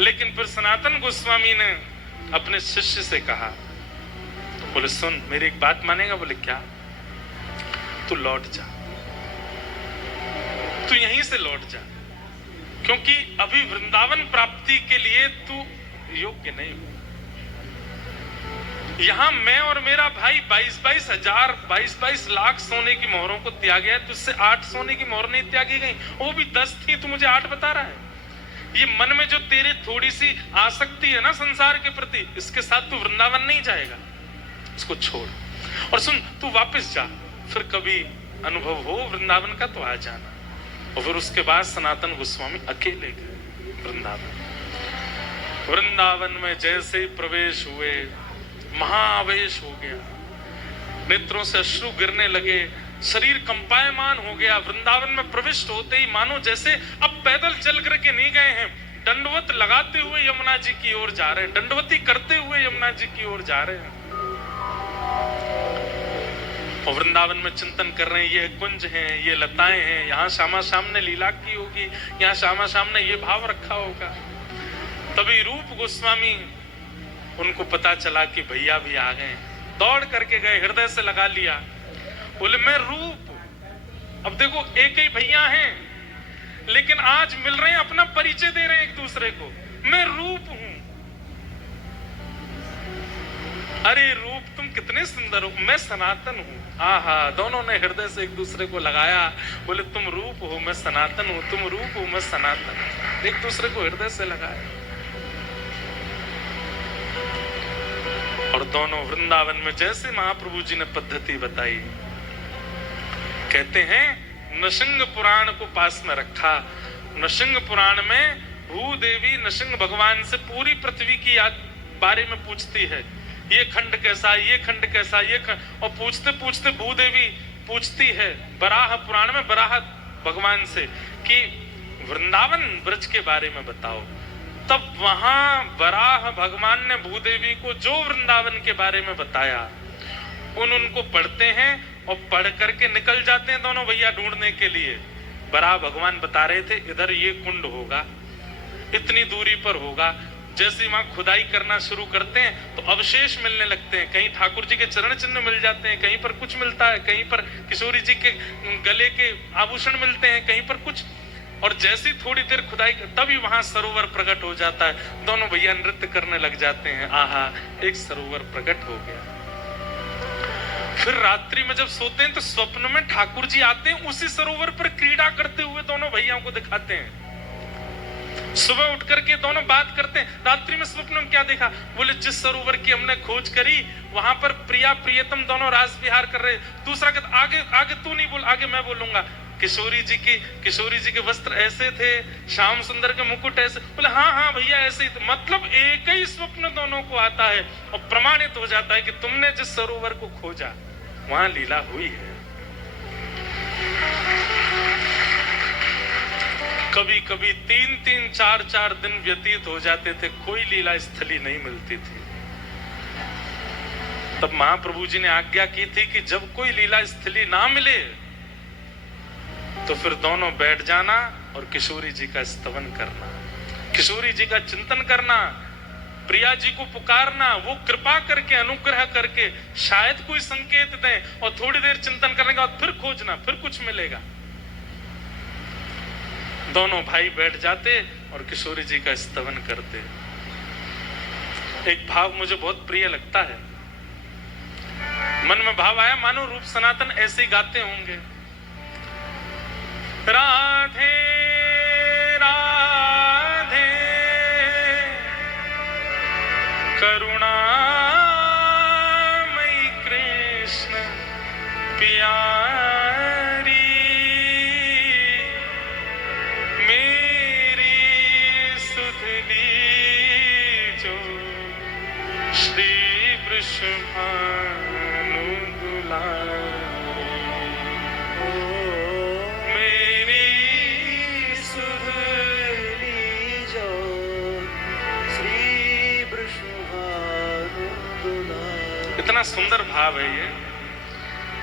लेकिन फिर सनातन गोस्वामी ने अपने शिष्य से कहा, बोले सुन मेरी एक बात मानेगा। बोले क्या। तू लौट जा, तू यहीं से लौट जा, क्योंकि अभी वृंदावन प्राप्ति के लिए तू योग्य नहीं हो। यहां मैं और मेरा भाई 22 लाख सोने की मोहरों को त्यागे है, तुझसे 8 सोने की मोहर नहीं त्यागी गई, वो भी 10 थी, तू मुझे 8 बता रहा है। ये मन में जो तेरी थोड़ी सी आसक्ति है ना संसार के प्रति, इसके साथ तू वृंदावन नहीं जाएगा, इसको छोड़। और सुन तू वापस जा, फिर कभी अनुभव हो वृंदावन का तो आ जाना। और फिर उसके बाद सनातन गोस्वामी अकेले गए वृंदावन। वृंदावन में जैसे ही प्रवेश हुए महाआवेश हो गया, नेत्रों से अश्रु गिरने लगे, शरीर कंपायमान हो गया। वृंदावन में प्रविष्ट होते ही मानो जैसे अब पैदल चल करके नहीं गए हैं, दंडवत लगाते हुए यमुना जी की ओर जा रहे हैं, दंडवती करते हुए यमुना जी की ओर जा रहे हैं। और वृंदावन में चिंतन कर रहे हैं, ये कुंज हैं, ये लताएं हैं, यहाँ श्यामा श्याम ने लीला की होगी, यहाँ श्यामा श्याम ने ये भाव रखा होगा। तभी रूप गोस्वामी, उनको पता चला कि भैया भी आ गए, दौड़ करके गए, हृदय से लगा लिया। बोले मैं रूप। अब देखो एक ही भैया हैं, लेकिन आज मिल रहे हैं, अपना परिचय दे रहे हैं एक दूसरे को, मैं रूप हूं। अरे रूप तुम कितने सुंदर हो, मैं सनातन हूँ। आहा, दोनों ने हृदय से एक दूसरे को लगाया, बोले तुम रूप हो मैं सनातन हूँ, तुम रूप हो मैं सनातन हूँ, एक दूसरे को हृदय से लगाया। और दोनों वृंदावन में जैसे महाप्रभु जी ने पद्धति बताई, कहते हैं नृसिंह पुराण को पास में रखा। नृसिंह पुराण में भूदेवी नृसिंह भगवान से पूरी पृथ्वी की बारे में पूछती है, ये खंड कैसा, ये खंड कैसा, ये खंड, और पूछते पूछते भूदेवी पूछती है बराह पुराण में बराह भगवान से कि वृंदावन ब्रज के बारे में बताओ। तब वहां बराह भगवान ने भूदेवी को जो वृंदावन के बारे में बताया उनको पढ़ते हैं और पढ़ करके निकल जाते हैं दोनों भैया ढूंढने के लिए। बराह भगवान बता रहे थे इधर ये कुंड होगा, इतनी दूरी पर होगा। जैसे वहां खुदाई करना शुरू करते हैं तो अवशेष मिलने लगते हैं, कहीं ठाकुर जी के चरण चिन्ह मिल जाते हैं, कहीं पर कुछ मिलता है, कहीं पर किशोरी जी के गले के आभूषण मिलते हैं, कहीं पर कुछ। और जैसी थोड़ी देर खुदाई तभी वहां सरोवर प्रकट हो जाता है, दोनों भैया नृत्य करने लग जाते हैं। आहा, एक सरोवर प्रकट हो गया। फिर रात्रि में जब सोते हैं तो स्वप्न में ठाकुर जी आते हैं, उसी सरोवर पर क्रीड़ा करते हुए दोनों भैयाओं को दिखाते हैं। सुबह उठ करके दोनों बात करते हैं, रात्रि में स्वप्न में क्या देखा, बोले जिस सरोवर की हमने खोज करी वहां पर प्रिया प्रियतम दोनों रास विहार कर रहे। दूसरा कहता आगे आगे तू नहीं बोल, आगे मैं बोलूंगा। किशोरी जी के वस्त्र ऐसे थे, श्याम सुंदर के मुकुट ऐसे। बोले हाँ हाँ भैया ऐसे ही। मतलब एक ही स्वप्न दोनों को आता है और प्रमाणित हो जाता है कि तुमने जिस सरोवर को खोजा वहां लीला हुई है। कभी कभी 3-3, 4-4 दिन व्यतीत हो जाते थे, कोई लीला स्थली नहीं मिलती थी। तब महाप्रभु जी ने आज्ञा की थी कि जब कोई लीला स्थली ना मिले तो फिर दोनों बैठ जाना और किशोरी जी का स्तवन करना, किशोरी जी का चिंतन करना, प्रिया जी को पुकारना, वो कृपा करके अनुग्रह करके शायद कोई संकेत दें, और थोड़ी देर चिंतन करने के बाद फिर खोजना, फिर कुछ मिलेगा। दोनों भाई बैठ जाते और किशोरी जी का स्तवन करते। एक भाव मुझे बहुत प्रिय लगता है, मन में भाव आया मानो रूप सनातन ऐसे ही गाते होंगे। राधे राधे करुणामयी कृष्ण प्यारी, मेरी सुधली जो श्री वृषभानु दुलारी, इतना सुंदर भाव है ये।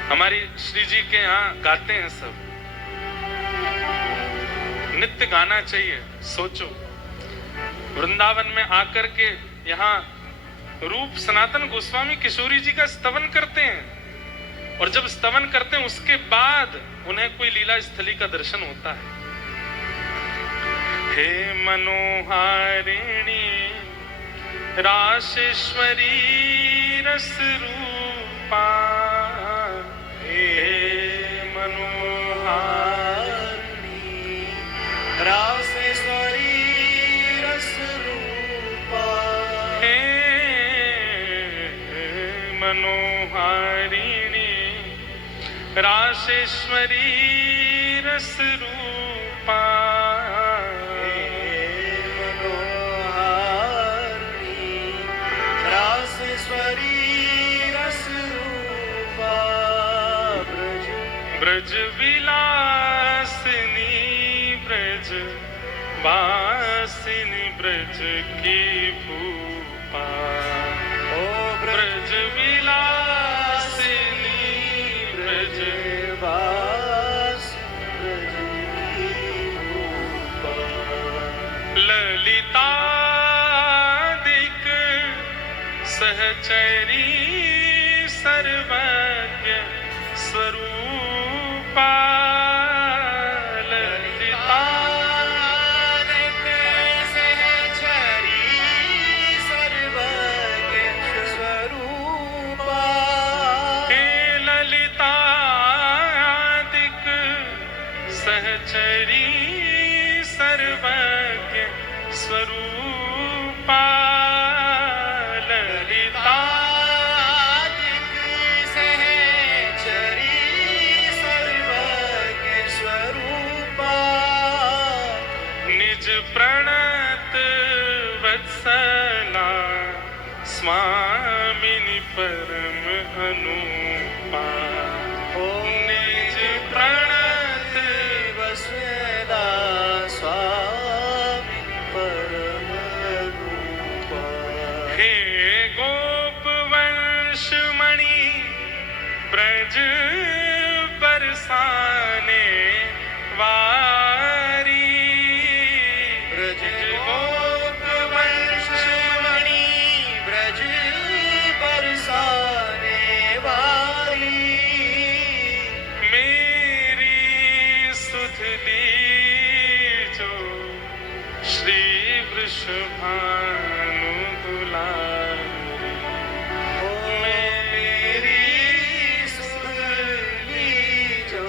हमारी श्री जी के यहाँ गाते हैं सब, नित्य गाना चाहिए। सोचो वृंदावन में आकर के यहाँ रूप सनातन गोस्वामी किशोरी जी का स्तवन करते हैं, और जब स्तवन करते हैं उसके बाद उन्हें कोई लीला स्थली का दर्शन होता है। हे मनोहारिणी राशेश्वरी रस रूपा, हे मनोहारिणी रासेश्वरी रस रूपा, हे मनोहारिणी राशेश्वरी रस रूपा, ब्रज विलासिनी ब्रज वासिनी ब्रज की भूपा, ओ ब्रज विलासिनी ब्रज वासिनी ब्रज की भूपा, ललिता दिक सहचरी सर्वज्ञ स्वरूपा, ललिता सहचरी सर्वज्ञ स्वरूपा, सहचरी सर्वज्ञ स्वरूपा ललिता सहचरी सर्वज्ञ स्वरूपा निज प्रणत वत्सला स्वामिनी परम अनुपा निज प्रणत वत्सला स्वामिनी परम अनुपा हे गोप वंशमणि ब्रज बरसाने वारी ब्रज गोप वंशमणि ब्रज बरसाने वारी मेरी सुधली जो श्री वृषभानु दुलारी ओ मेरी सुधली जो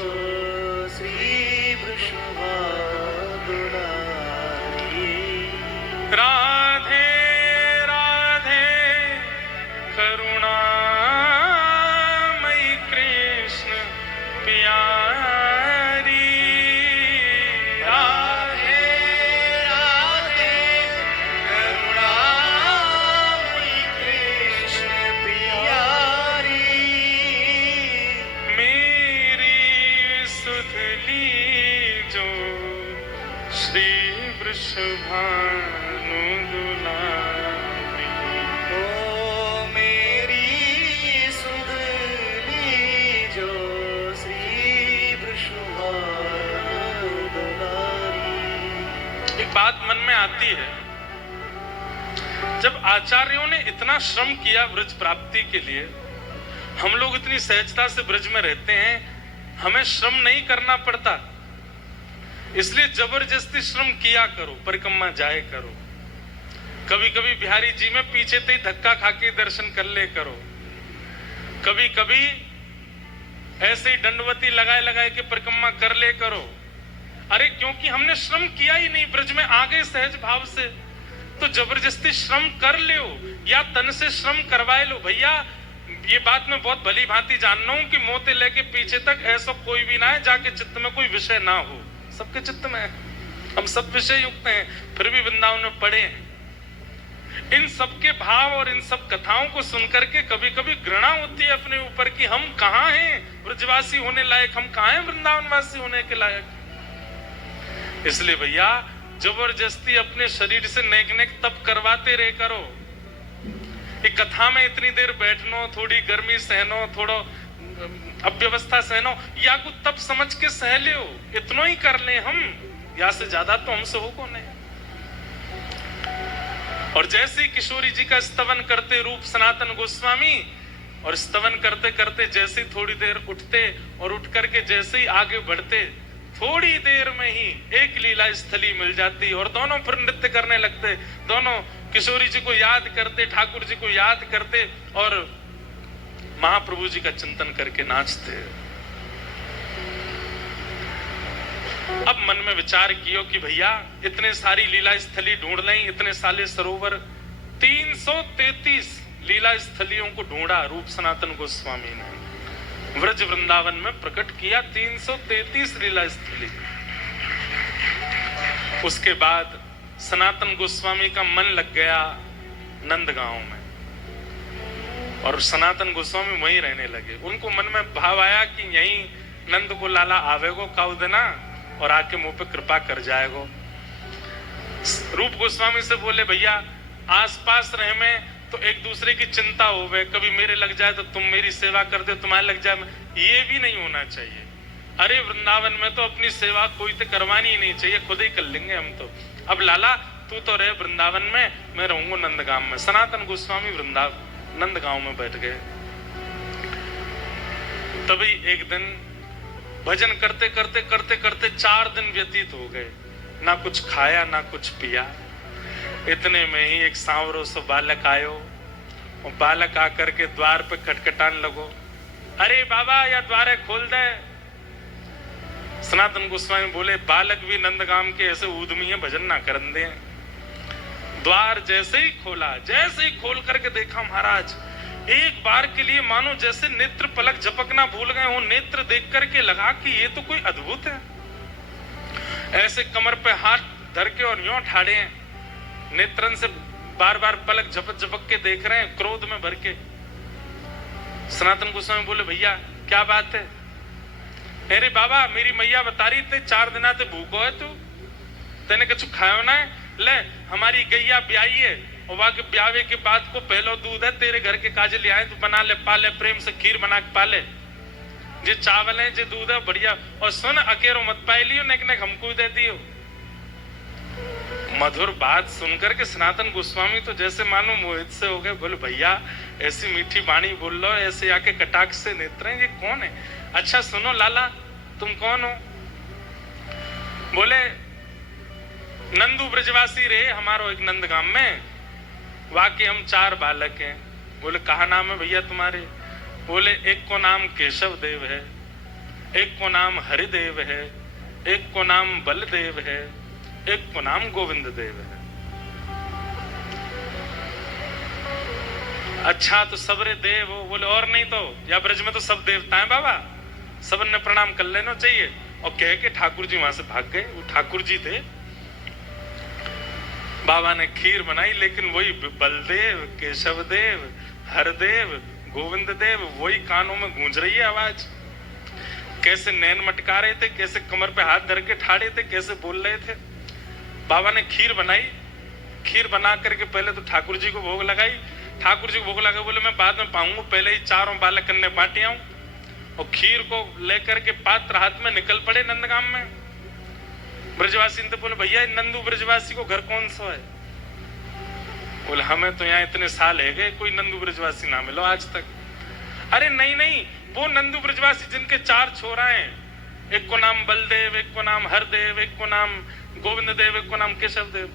श्री वृषभानुलारी राधे राधे करुणामयी कृष्ण प्यारी राधे राधे करुणामयी कृष्ण प्यारी मेरी सुधली जो श्री वृषभानु दुलारी ओ मेरी सुधली जो श्री वृषभानुलारी एक बात मन में आती है, जब आचार्यों ने इतना श्रम किया ब्रज प्राप्ति के लिए, हम लोग इतनी सहजता से ब्रज में रहते हैं, हमें श्रम नहीं करना पड़ता, इसलिए जबरदस्ती श्रम किया करो, परिक्रमा जाए करो। कभी कभी बिहारी जी में पीछे से ही धक्का खाके दर्शन कर ले करो, कभी कभी ऐसे ही दंडवती लगाए लगाए के परिक्रमा कर ले करो। अरे क्योंकि हमने श्रम किया ही नहीं, ब्रज में आ गए सहज भाव से, तो जबरदस्ती श्रम कर लो या तन से श्रम करवाए लो। भैया ये बात मैं बहुत भली भांति जानना हूं कि मोते लेके पीछे तक ऐसा कोई भी ना है जाके चित्त में कोई विषय ना हो। सबके चित्त में है, हम सब विषय युक्त हैं, फिर भी वृंदावन में पड़े हैं। इन सब के भाव और इन सब कथाओं को सुनकर के कभी कभी घृणा होती है अपने ऊपर कि हम कहाँ हैं ब्रजवासी होने लायक, हम कहाँ हैं वृंदावनवासी होने के लायक। इसलिए भैया जबरदस्ती अपने शरीर से नेक नेक तप करवाते रहे करो। एक कथा में इतनी देर बैठनो, थोड़ी गर्मी सहनो, थोड़ा अव्यवस्था सहनो, या कुछ तप समझ के सह लियो, इतना ही कर ले हम, या से ज्यादा तो हमसे हो कौन है। और जैसे ही किशोरी जी का स्तवन करते रूप सनातन गोस्वामी, और स्तवन करते करते जैसे ही थोड़ी देर उठते और उठ करके जैसे ही आगे बढ़ते, थोड़ी देर में ही एक लीला स्थली मिल जाती और दोनों फिर नृत्य करने लगते। दोनों किशोरी जी को याद करते, ठाकुर जी को याद करते और महाप्रभु जी का चिंतन करके नाचते। अब मन में विचार कियो कि भैया इतने सारी लीला स्थली ढूंढ लें, इतने साले सरोवर, 333 लीला स्थलियों को ढूंढा रूप सनातन गोस्वामी ने, व्रज वृंदावन में प्रकट किया 333 लीला स्थली। उसके बाद सनातन गोस्वामी का मन लग गया नंदगांव में और सनातन गोस्वामी वहीं रहने लगे। उनको मन में भाव आया कि यहीं नंद को लाला आवेगो काउ देना और आके मुंह पे कृपा कर जाएगो। रूप गोस्वामी से बोले भैया आसपास रहे में तो एक दूसरे की चिंता हो गए, कभी मेरे लग जाए तो तुम मेरी सेवा कर दे, तुम्हारे लग जाए, ये भी नहीं होना चाहिए। अरे वृंदावन में तो अपनी सेवा कोई तो करवानी ही नहीं चाहिए, खुद ही कर लेंगे हम तो। अब लाला तू तो रहे वृंदावन में, मैं रहूंगा नंदगांव में। सनातन गोस्वामी नंदगांव में बैठ गए। तभी एक दिन भजन करते करते करते करते 4 दिन व्यतीत हो गए, ना कुछ खाया ना कुछ पिया। इतने में ही एक सांवरो सो बालक आयो और बालक आकर के द्वार पे खटखटान लगो, अरे बाबा या द्वारे खोल दे। सनातन गोस्वामी बोले बालक भी नंदगाम के ऐसे उद्यमी है, भजन ना करन दे। द्वार जैसे ही खोला, जैसे ही खोल करके देखा महाराज, एक बार के लिए मानो जैसे नेत्र पलक झपकना भूल गए हो, नेत्र देख करके लगा कि ये तो कोई अद्भुत है। ऐसे कमर पे हाथ धर के और यूं ठाड़े हैं, नेत्रन से बार बार पलक झपक झपक के देख रहे हैं, क्रोध में भर के। सनातन गोस्वामी बोले भैया क्या बात है? अरे बाबा मेरी मैया बता रही थे 4 दिन ते भूखो है तू, तेने कुछ खायो ना है? ले हमारी गैया ब्याई है और वहां के ब्यावे के बाद को पहलो दूध है, तेरे घर के काजे ले आए, तू बना ले, पाले, प्रेम से खीर बना के पाले, जे चावल है जे दूध है बढ़िया। और सुन अकेरो मत पाई लियो, नेक नेक हमको दे दियो। मधुर बात सुनकर के सनातन गोस्वामी तो जैसे मानो मोहित से हो गए। बोले भैया ऐसी मीठी वाणी बोल लो, ऐसे आके कटाक्ष से नेत्र हैं, ये कौन है? अच्छा सुनो लाला तुम कौन हो? बोले नंदू ब्रजवासी रहे हमारो एक नंदगाम में, वाकई हम 4 बालक हैं। बोले कहा नाम है भैया तुम्हारे? बोले एक को नाम केशव देव है, एक को नाम हरिदेव है, एक को नाम बलदेव है, एक को नाम गोविंद देव है। अच्छा तो सबरे देव हो? बोले और नहीं तो या ब्रज में तो सब देवता हैं बाबा, सबन ने प्रणाम कर लेना चाहिए। और कह के ठाकुर जी वहां से भाग गए। वो ठाकुर जी थे। बाबा ने खीर बनाई, लेकिन वही बलदेव, केशव देव, हरदेव, गोविंद देव वही कानों में गूंज रही है आवाज। कैसे नैन मटका रहे थे, कैसे कमर पे हाथ धर के ठाड़े थे, कैसे बोल रहे थे। बाबा ने खीर बनाई, खीर बना करके पहले तो ठाकुर जी को भोग लगाई। ठाकुर जी को भोग लगा, बोले मैं बाद में पाऊंगा, पहले ही 4 बालक कन्ने बांटी आऊं। और खीर को लेकर के पात्र हाथ में निकल पड़े नंदगाम में। ब्रजवासी ने तो बोले भैया नंदू ब्रजवासी को घर कौन सा है? बोले हमें तो यहाँ इतने साल है गए, कोई नंदू ब्रजवासी ना मिलो आज तक। अरे नहीं नहीं, वो नंदू ब्रजवासी जिनके 4 छोरा हैं, एक को नाम बलदेव, एक को नाम हरदेव, एक को नाम गोविंद देव, एक को नाम केशव देव।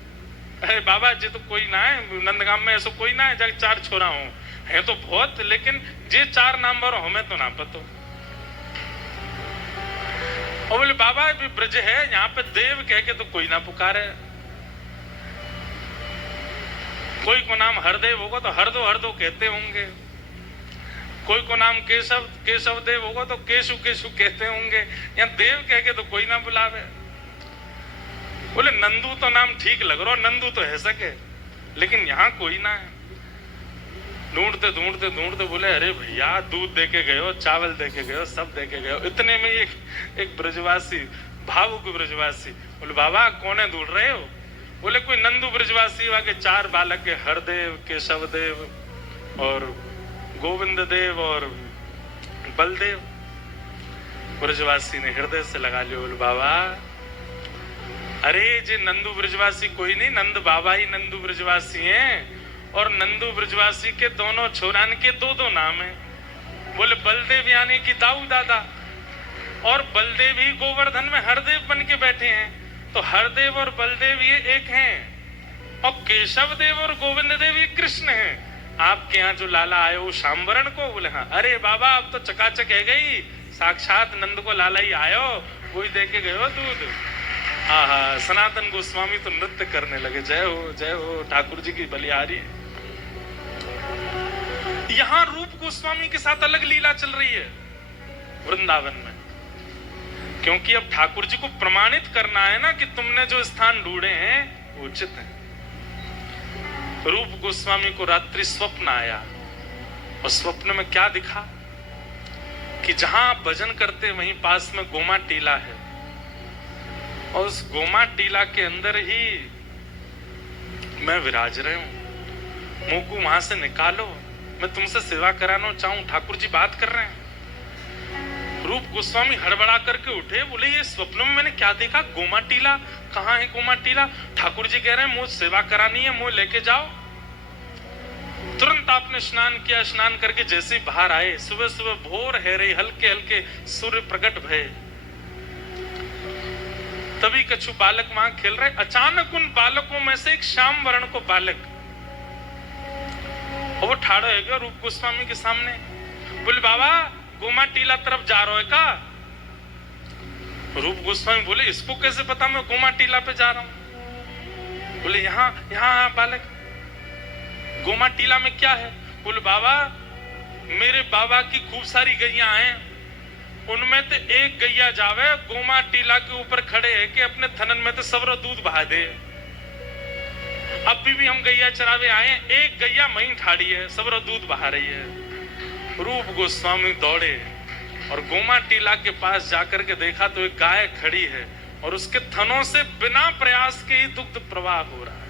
अरे बाबा जी तो कोई ना है नंदगाम में, ऐसा कोई ना है जब 4 छोरा हो, है तो बहुत, लेकिन जे 4 नाम बारो हमें तो ना पतो। और बोले बाबा भी ब्रज है, यहाँ पे देव कह के तो कोई ना पुकारे। कोई को नाम हरदेव होगा तो हरदो हरदो कहते होंगे, कोई को नाम केशव केशव देव होगा तो केशु केशु कहते होंगे, यहाँ देव कह के तो कोई ना बुलावे। बोले नंदू तो नाम ठीक लग रहा, नंदू तो है सके, लेकिन यहाँ कोई ना है। ढूंढते ढूंढते ढूंढते बोले अरे भैया दूध दे के गए हो, चावल दे के गए हो, सब दे के गए हो। इतने में एक ब्रजवासी, भावुक ब्रजवासी, बोले बाबा कौन है ढूंढ रहे हो? बोले कोई नंदू ब्रजवासी, वहां के 4 बालक के हरदेव, केशव देव और गोविंद देव और बलदेव। ब्रजवासी ने हृदय से लगा लिया। बोले बाबा अरे जे नंदू ब्रजवासी कोई नहीं, नंद बाबा ही नंदू ब्रजवासी हैं। और नंदू ब्रजवासी के दोनों छोरान के 2-2 नाम है। बोले बलदेव यानी कि दाऊ दादा, और बलदेव ही गोवर्धन में हरदेव बन के बैठे हैं, तो हरदेव और बलदेव ये एक हैं। और केशव देव और गोविंद देव ये कृष्ण हैं। आपके यहाँ जो लाला आए वो शामवरण को? बोले हाँ। अरे बाबा अब तो चकाचक है गई, साक्षात नंद को लाला ही आयो, वही दे के गयो दूध। हाँ, सनातन गोस्वामी तो नृत्य करने लगे, जय हो ठाकुर जी की बलिहारी। यहाँ रूप गोस्वामी के साथ अलग लीला चल रही है वृंदावन में, क्योंकि अब ठाकुर जी को प्रमाणित करना है ना कि तुमने जो स्थान ढूंढे हैं उचित है। रूप गोस्वामी को रात्रि स्वप्न आया, और स्वप्न में क्या दिखा कि जहां आप भजन करते वहीं पास में गोमा टीला है, और उस गोमा टीला के अंदर ही मैं विराज रहे हूं। मुंह को वहां से निकालो, मैं तुमसे सेवा कराना चाहूं। ठाकुर जी बात कर रहे हैं। रूप गोस्वामी हड़बड़ा करके उठे, बोले ये स्वप्न में मैंने क्या देखा? गोमा टीला? कहाँ है गोमा टीला? ठाकुर जी कह रहे हैं मुझ सेवा करानी है, मुझे लेके जाओ। तुरंत आपने स्नान किया, स्नान करके जैसे ही बाहर आए, सुबह सुबह भोर है रही, हल्के हल्के सूर्य प्रकट भये, तभी कछु बालक वहां खेल रहे। अचानक उन बालकों में से एक श्याम वर्ण को बालक, और वो ठाड़ा है गया रूप गोस्वामी के सामने। बोले बाबा गोमा टीला तरफ जा रहे हो का? रूप गोस्वामी बोले इसको कैसे पता मैं गोमा टीला पे जा रहा हूं? बोले यहाँ यहाँ बालक, गोमा टीला में क्या है? बोले बाबा मेरे बाबा की खूब सारी गैया हैं, उनमें तो एक गैया जावे गोमा टीला के ऊपर खड़े है कि अपने थनन में तो सबरो दूध बहा दे। अभी भी हम गैया चरावे आए, एक गैया मही ठाड़ी है, सबरो दूध बहा रही है। रूप गोस्वामी दौड़े और गोमा टीला के पास जाकर के देखा तो एक गाय खड़ी है और उसके थनों से बिना प्रयास के ही दुग्ध प्रवाह हो रहा है।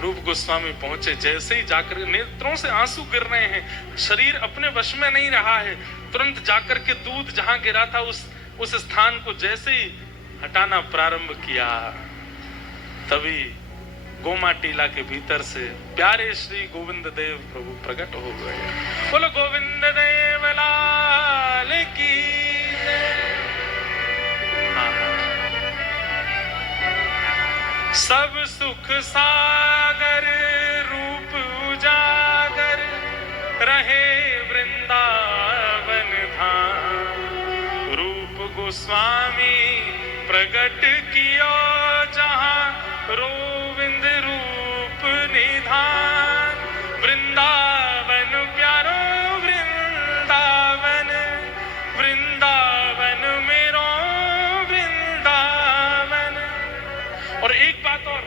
रूप गोस्वामी पहुंचे, जैसे ही जाकर नेत्रों से आंसू गिर रहे हैं, शरीर अपने वश में नहीं रहा है, तुरंत जाकर के दूध जहां गिरा था उस स्थान को जैसे ही हटाना प्रारंभ किया, तभी गोमा टीला के भीतर से प्यारे श्री गोविंद देव प्रभु प्रकट हो गए। बोलो गोविंद देव लाल की जय। सब सुख सागर रूप उजागर रहे वृंदावन धाम। रूप गोस्वामी प्रकट किया जहां गोविंद रूप निधान। वृंदावन प्यारो वृंदावन, वृंदावन मेरो वृंदावन। और एक बात और,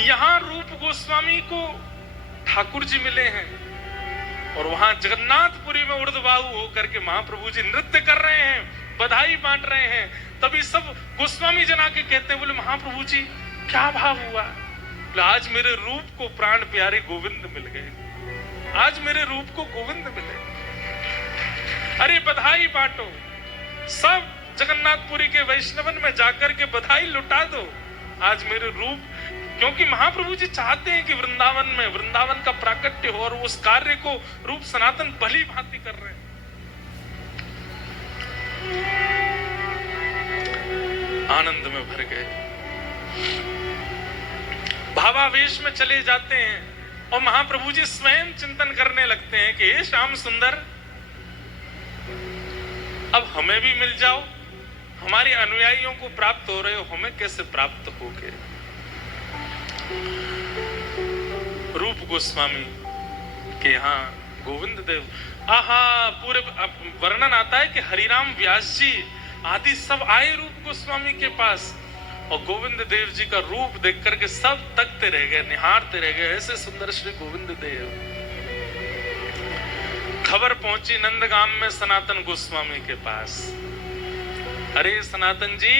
यहां रूप गोस्वामी को ठाकुर जी मिले हैं और वहां जगन्नाथपुरी में उर्दबाहु होकर के महाप्रभु जी नृत्य कर रहे हैं, बधाई बांट रहे हैं। तभी सब गोस्वामी जना के कहते हैं, बोले महाप्रभु जी क्या भाव हुआ? आज मेरे रूप को प्राण प्यारे गोविंद मिल गए, आज मेरे रूप को गोविंद मिले। अरे बधाई बांटो, सब जगन्नाथपुरी के वैष्णवन में जाकर के बधाई लुटा दो, आज मेरे रूप, क्योंकि महाप्रभु जी चाहते हैं कि वृंदावन में वृंदावन का प्राकट्य हो और उस कार्य को रूप सनातन भली भांति कर रहे हैं। आनंद में भर गए, भावावेश में चले जाते हैं और महाप्रभु जी स्वयं चिंतन करने लगते हैं कि हे श्याम सुंदर, अब हमें भी मिल जाओ, हमारे अनुयायियों को प्राप्त हो रहे हो, हमें कैसे प्राप्त होगे? रूप गोस्वामी के यहाँ गोविंद देव, आहा, पूरे वर्णन आता है कि हरिराम व्यास जी आदि सब आए रूप गोस्वामी के पास और गोविंद देव जी का रूप देख करके सब तकते रह गए, निहारते रह गए, ऐसे सुंदर श्री गोविंद देव। खबर पहुंची नंदगाम में सनातन गोस्वामी के पास, अरे सनातन जी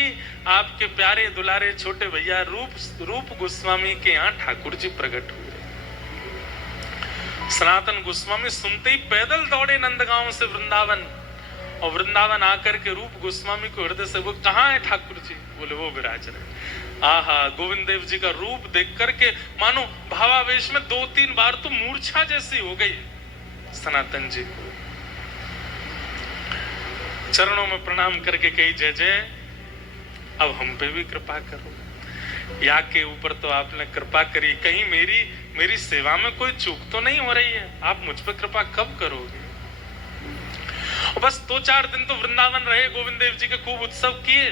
आपके प्यारे दुलारे छोटे भैया रूप गोस्वामी के यहाँ ठाकुर जी प्रकट हुए। सनातन गोस्वामी सुनते ही पैदल दौड़े नंदगांव से वृंदावन और वृंदावन आकर के रूप गोस्वामी को हृदय से, वो कहाँ है ठाकुर जी? बोले वो विराज रहे। आहा, गोविंद देव जी का रूप देख करके मानो भावावेश में 2-3 बार तो मूर्छा जैसी हो गई सनातन जी को। चरणों में प्रणाम करके कही जय जय, अब हम पे भी कृपा करो, या के ऊपर तो आपने कृपा करी, कहीं मेरी सेवा में कोई चूक तो नहीं हो रही है, आप मुझ पर कृपा कब करोगे? और बस 2-4 दिन तो वृंदावन रहे, गोविंद देव जी के खूब उत्सव किए।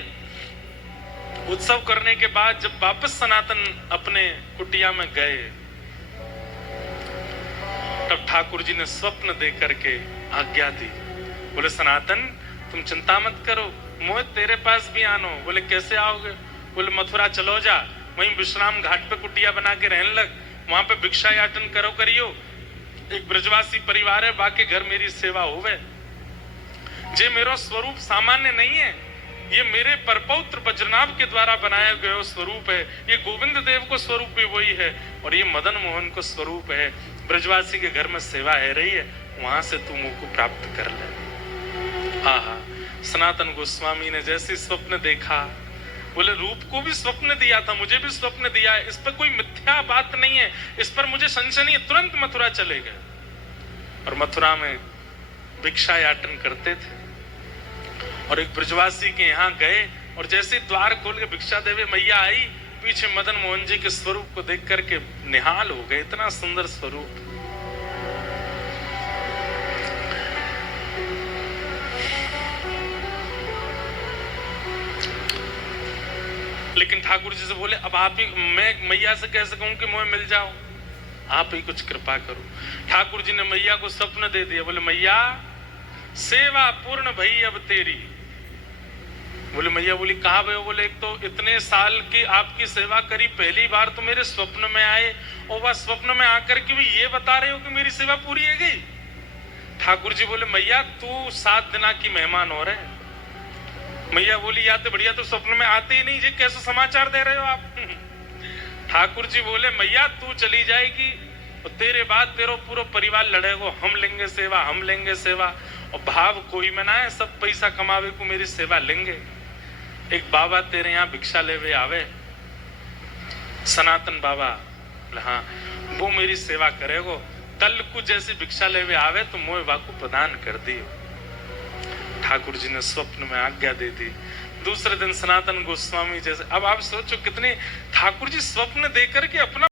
उत्सव करने के बाद जब वापस सनातन अपने कुटिया में गए, तब ठाकुर जी ने स्वप्न दे करके आज्ञा दी, बोले सनातन तुम चिंता मत करो, मोहित तेरे पास भी आनो। बोले कैसे आओगे? बोले मथुरा चलो जा, वहीं विश्राम घाट पे कुटिया बना के रहने लग, वहां पे भिक्षा याचन करियो, एक ब्रजवासी परिवार है, बाकी घर मेरी सेवा होवे। जे मेरो स्वरूप सामान्य नहीं है, ये मेरे परपौत्र वज्रनाभ के द्वारा बनाया गया स्वरूप है, ये गोविंद देव को स्वरूप भी वही है और ये मदन मोहन को स्वरूप है। ब्रजवासी के घर में सेवा है रही है, वहां से तू मुझको प्राप्त कर ले। आहा, सनातन गोस्वामी ने जैसे स्वप्न देखा, बोले रूप को भी स्वप्न दिया था, मुझे भी स्वप्न दिया है, इस पर कोई मिथ्या बात नहीं है, इस पर मुझे संशय नहीं है। तुरंत मथुरा चले गए और मथुरा में भिक्षा याचन करते थे और एक ब्रजवासी के यहाँ गए और जैसे द्वार खोल के भिक्षा देवे मैया आई, पीछे मदन मोहन जी के स्वरूप को देख करके निहाल हो गए, इतना सुंदर स्वरूप। लेकिन ठाकुर जी से बोले अब आप ही, मैं मैया से कैसे कहूं कि मुझे मिल जाओ, आप ही कुछ कृपा करो। ठाकुर जी ने मैया को स्वप्न दे दिया, बोले मैया सेवा पूर्ण भई अब तेरी। बोले मैया बोली कहा भयो? बोले एक तो इतने साल की आपकी सेवा करी, पहली बार तो मेरे स्वप्न में आए, और वह स्वप्न में आकर के भी ये बता रहे हो कि मेरी सेवा पूरी है गई। ठाकुर जी बोले मैया तू 7 दिना की मेहमान हो रहे। मैया बोली या तो बढ़िया, तो स्वप्न में आते ही नहीं, ये कैसे समाचार दे रहे हो आप? ठाकुर जी बोले मैया तू चली जाएगी और तेरे बाद तेरा पूरा परिवार लड़ेगो, हम लेंगे सेवा, हम लेंगे सेवा, और भाव कोई में ना है, सब पैसा कमावे को मेरी सेवा लेंगे। एक बाबा तेरे यहाँ भिक्षा लेवे आवे, सनातन बाबा, हाँ वो मेरी सेवा करेगो, कल को जैसी भिक्षा लेवे आवे तो मोह वाकु प्रदान कर दियो। ठाकुर जी ने स्वप्न में आज्ञा दे दी। दूसरे दिन सनातन गोस्वामी जैसे, अब आप सोचो कितने ठाकुर जी स्वप्न देकर के अपना